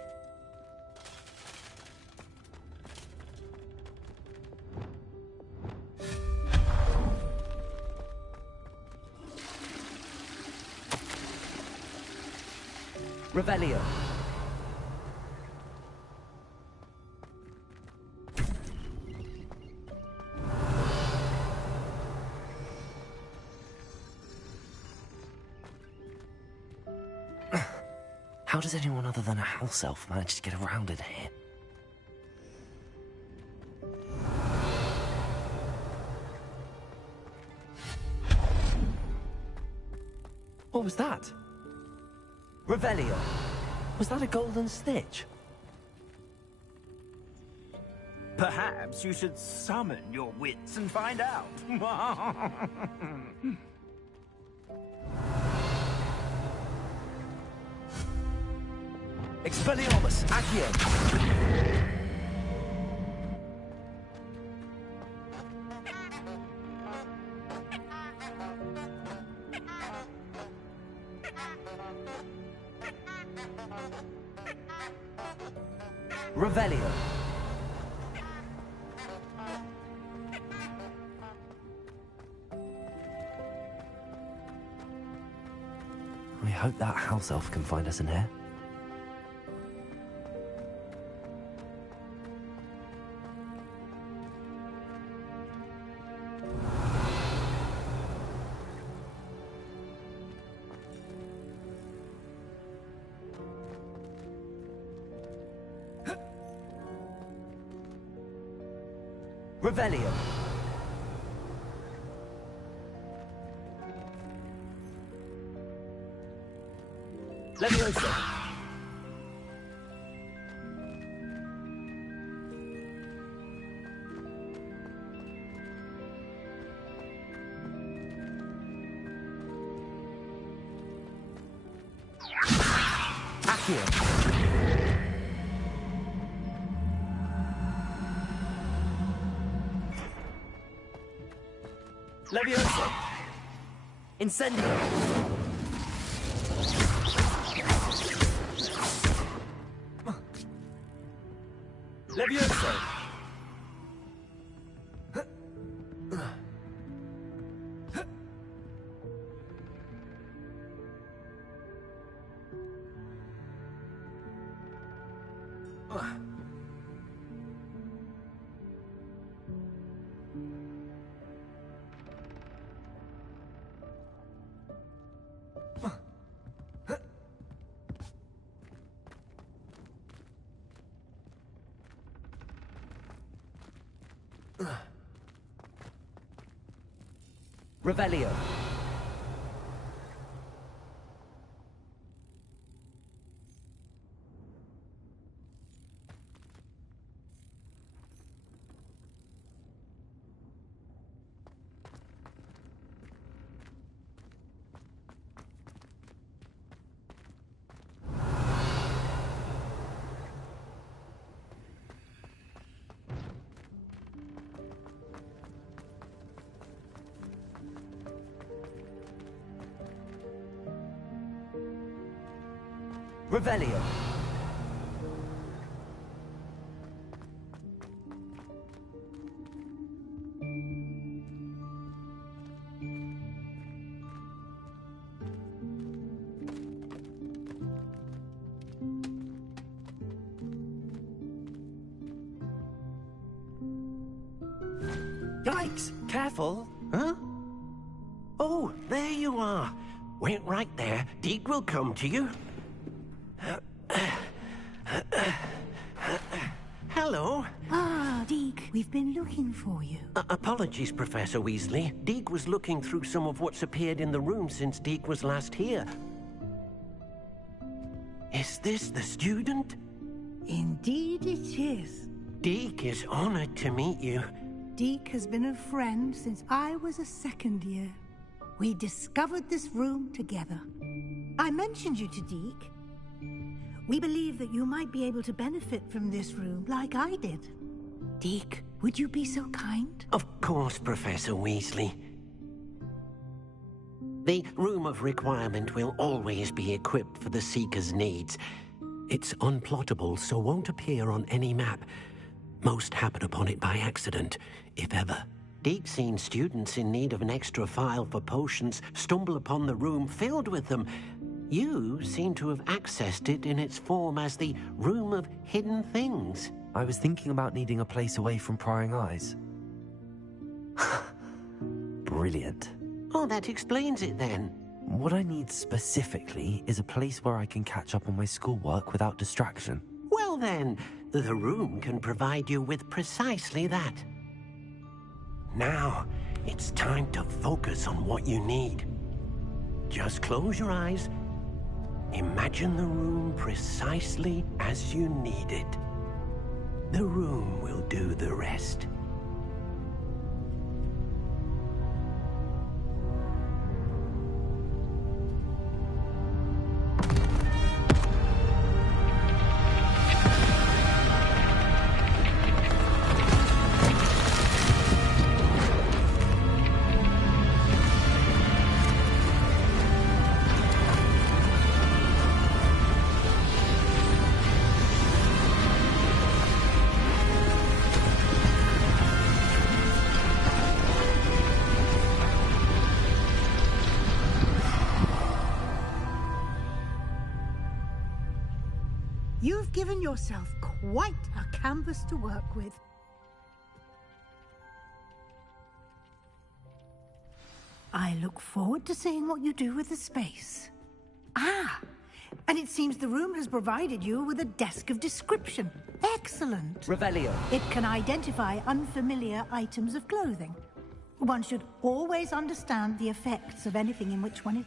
Revelio. How does anyone other than a house elf manage to get around in here? What was that? Revelio. Was that a golden stitch? Perhaps you should summon your wits and find out. Expelliarmus, Accio! Revelio. We hope that house elf can find us in here. Revelio. Levioso. Accio. Levioso. Incendio. Levioso. Revelio. Revelio. Yikes! Careful! Huh? Oh, there you are. Wait right there. Deke will come to you. Hello. Ah, Deke, we've been looking for you. Apologies, Professor Weasley. Deke was looking through some of what's appeared in the room since Deke was last here. Is this the student? Indeed it is. Deke is honored to meet you. Deke has been a friend since I was a second year. We discovered this room together. I mentioned you to Deke. We believe that you might be able to benefit from this room like I did. Deke, would you be so kind? Of course, Professor Weasley. The Room of Requirement will always be equipped for the Seeker's needs. It's unplottable, so won't appear on any map. Most happen upon it by accident, if ever. Deke's seen students in need of an extra file for potions stumble upon the room filled with them. You seem to have accessed it in its form as the Room of Hidden Things. I was thinking about needing a place away from prying eyes. Brilliant. Oh, that explains it then. What I need specifically is a place where I can catch up on my schoolwork without distraction. Well then, the room can provide you with precisely that. Now, it's time to focus on what you need. Just close your eyes. Imagine the room precisely as you need it. The room will do the rest. You've given yourself quite a canvas to work with. I look forward to seeing what you do with the space. Ah, and it seems the room has provided you with a desk of description. Excellent. Revelio. It can identify unfamiliar items of clothing. One should always understand the effects of anything in which one is...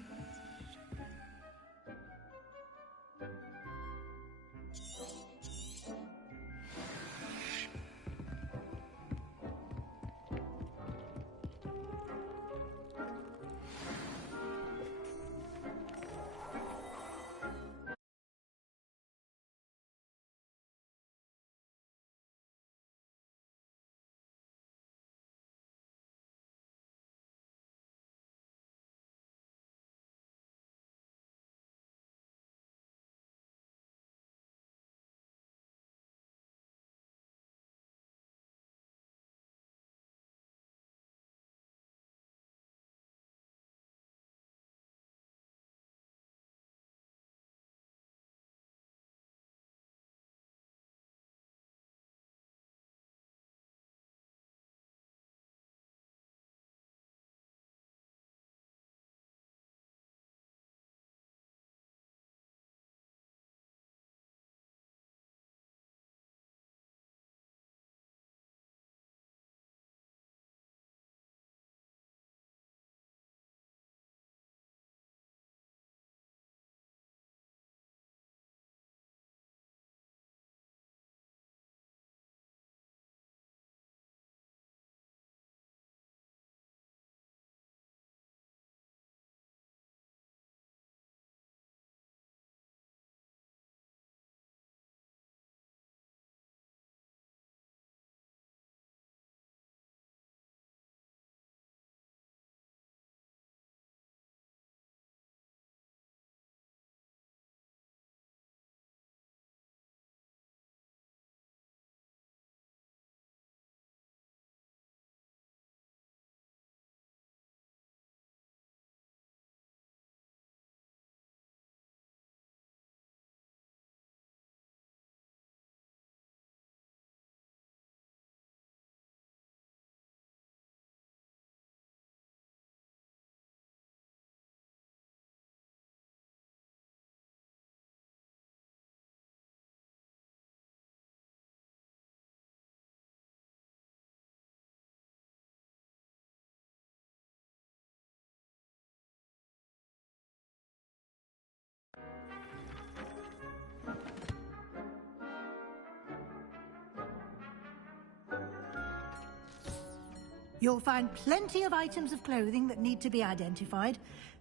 You'll find plenty of items of clothing that need to be identified.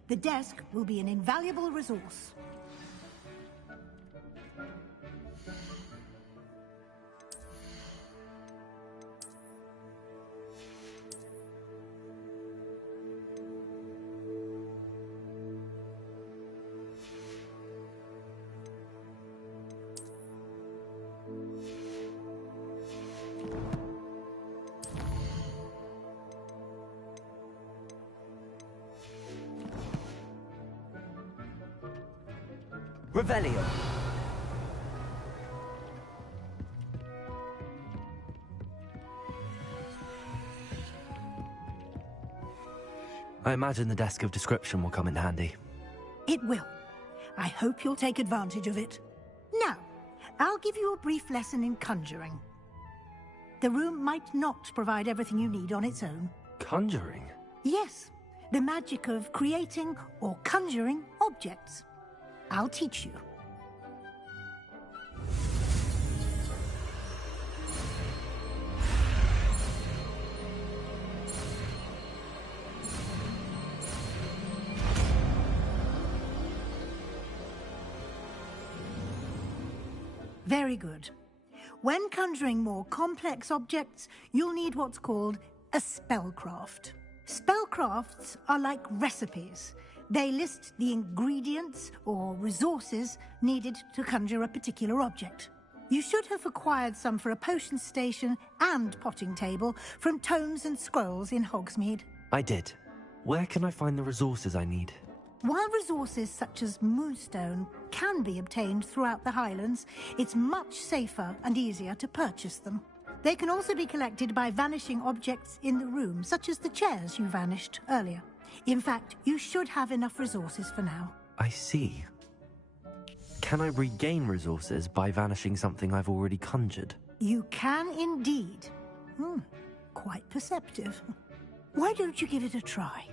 The desk will be an invaluable resource. Revelio. I imagine the desk of description will come in handy. It will. I hope you'll take advantage of it. Now, I'll give you a brief lesson in conjuring. The room might not provide everything you need on its own. Conjuring? Yes, the magic of creating or conjuring objects. I'll teach you. Very good. When conjuring more complex objects, you'll need what's called a spellcraft. Spellcrafts are like recipes. They list the ingredients or resources needed to conjure a particular object. You should have acquired some for a potion station and potting table from tomes and scrolls in Hogsmeade. I did. Where can I find the resources I need? While resources such as moonstone can be obtained throughout the Highlands, it's much safer and easier to purchase them. They can also be collected by vanishing objects in the room, such as the chairs you vanished earlier. In fact, you should have enough resources for now. I see. Can I regain resources by vanishing something I've already conjured? You can indeed. Quite perceptive. Why don't you give it a try?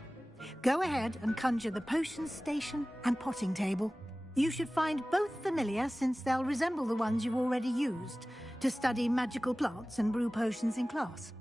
Go ahead and conjure the potion station and potting table. You should find both familiar, since they'll resemble the ones you've already used to study magical plants and brew potions in class.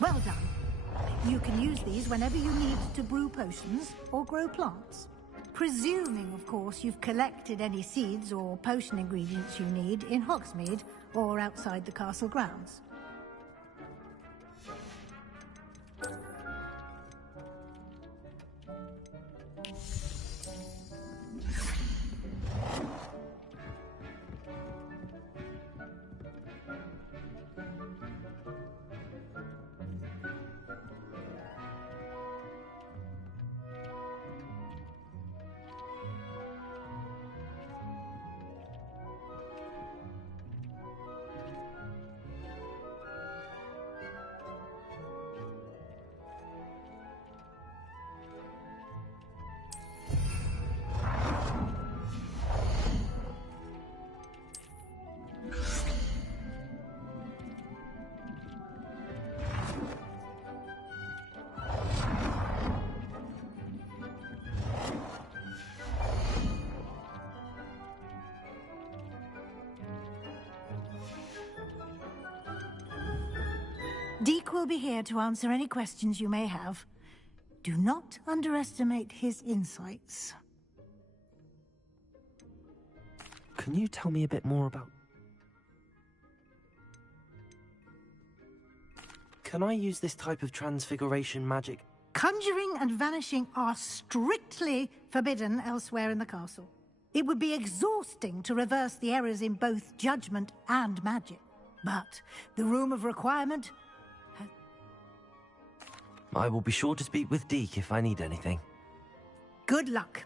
Well done. You can use these whenever you need to brew potions or grow plants. Presuming, of course, you've collected any seeds or potion ingredients you need in Hogsmeade or outside the castle grounds. Jack will be here to answer any questions you may have. Do not underestimate his insights. Can you tell me a bit more about... Can I use this type of transfiguration magic? Conjuring and vanishing are strictly forbidden elsewhere in the castle. It would be exhausting to reverse the errors in both judgment and magic. But the Room of Requirement... I will be sure to speak with Deke if I need anything. Good luck.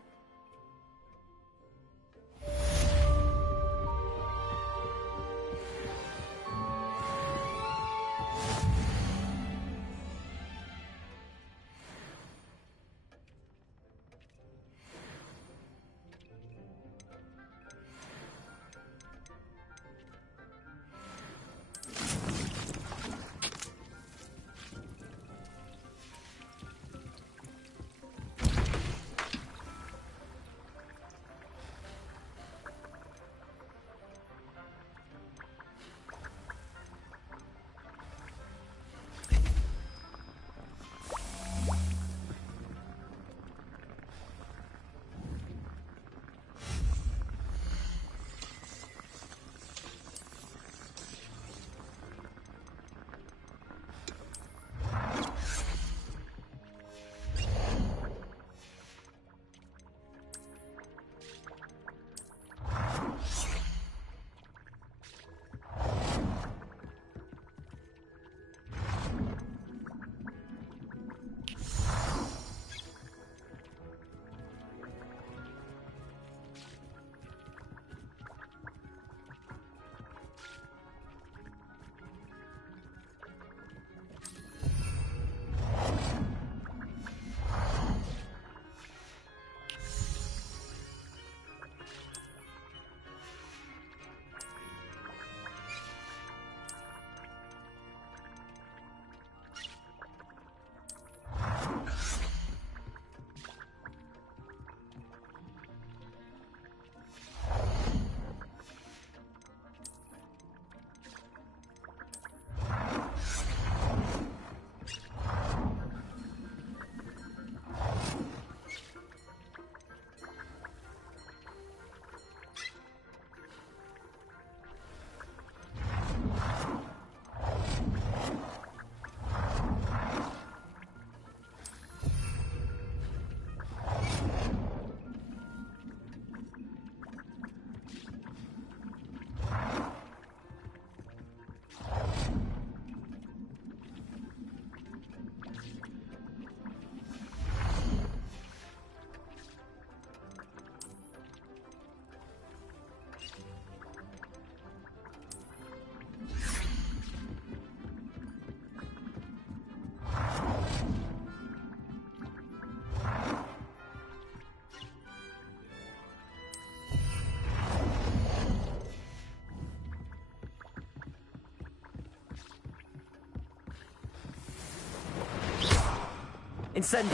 Incendio!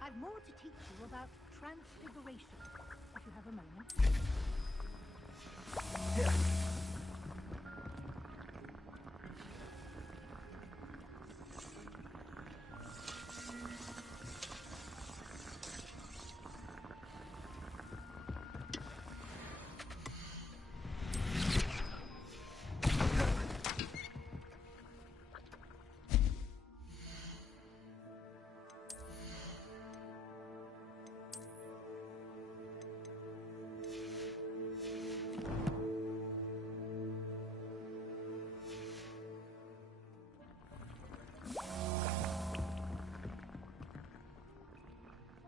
I've more to teach you about transfiguration, if you have a moment.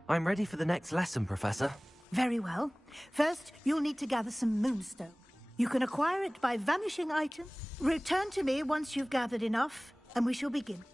I'm ready for the next lesson, Professor. Very well. First, you'll need to gather some moonstone. You can acquire it by vanishing items. Return to me once you've gathered enough, and we shall begin.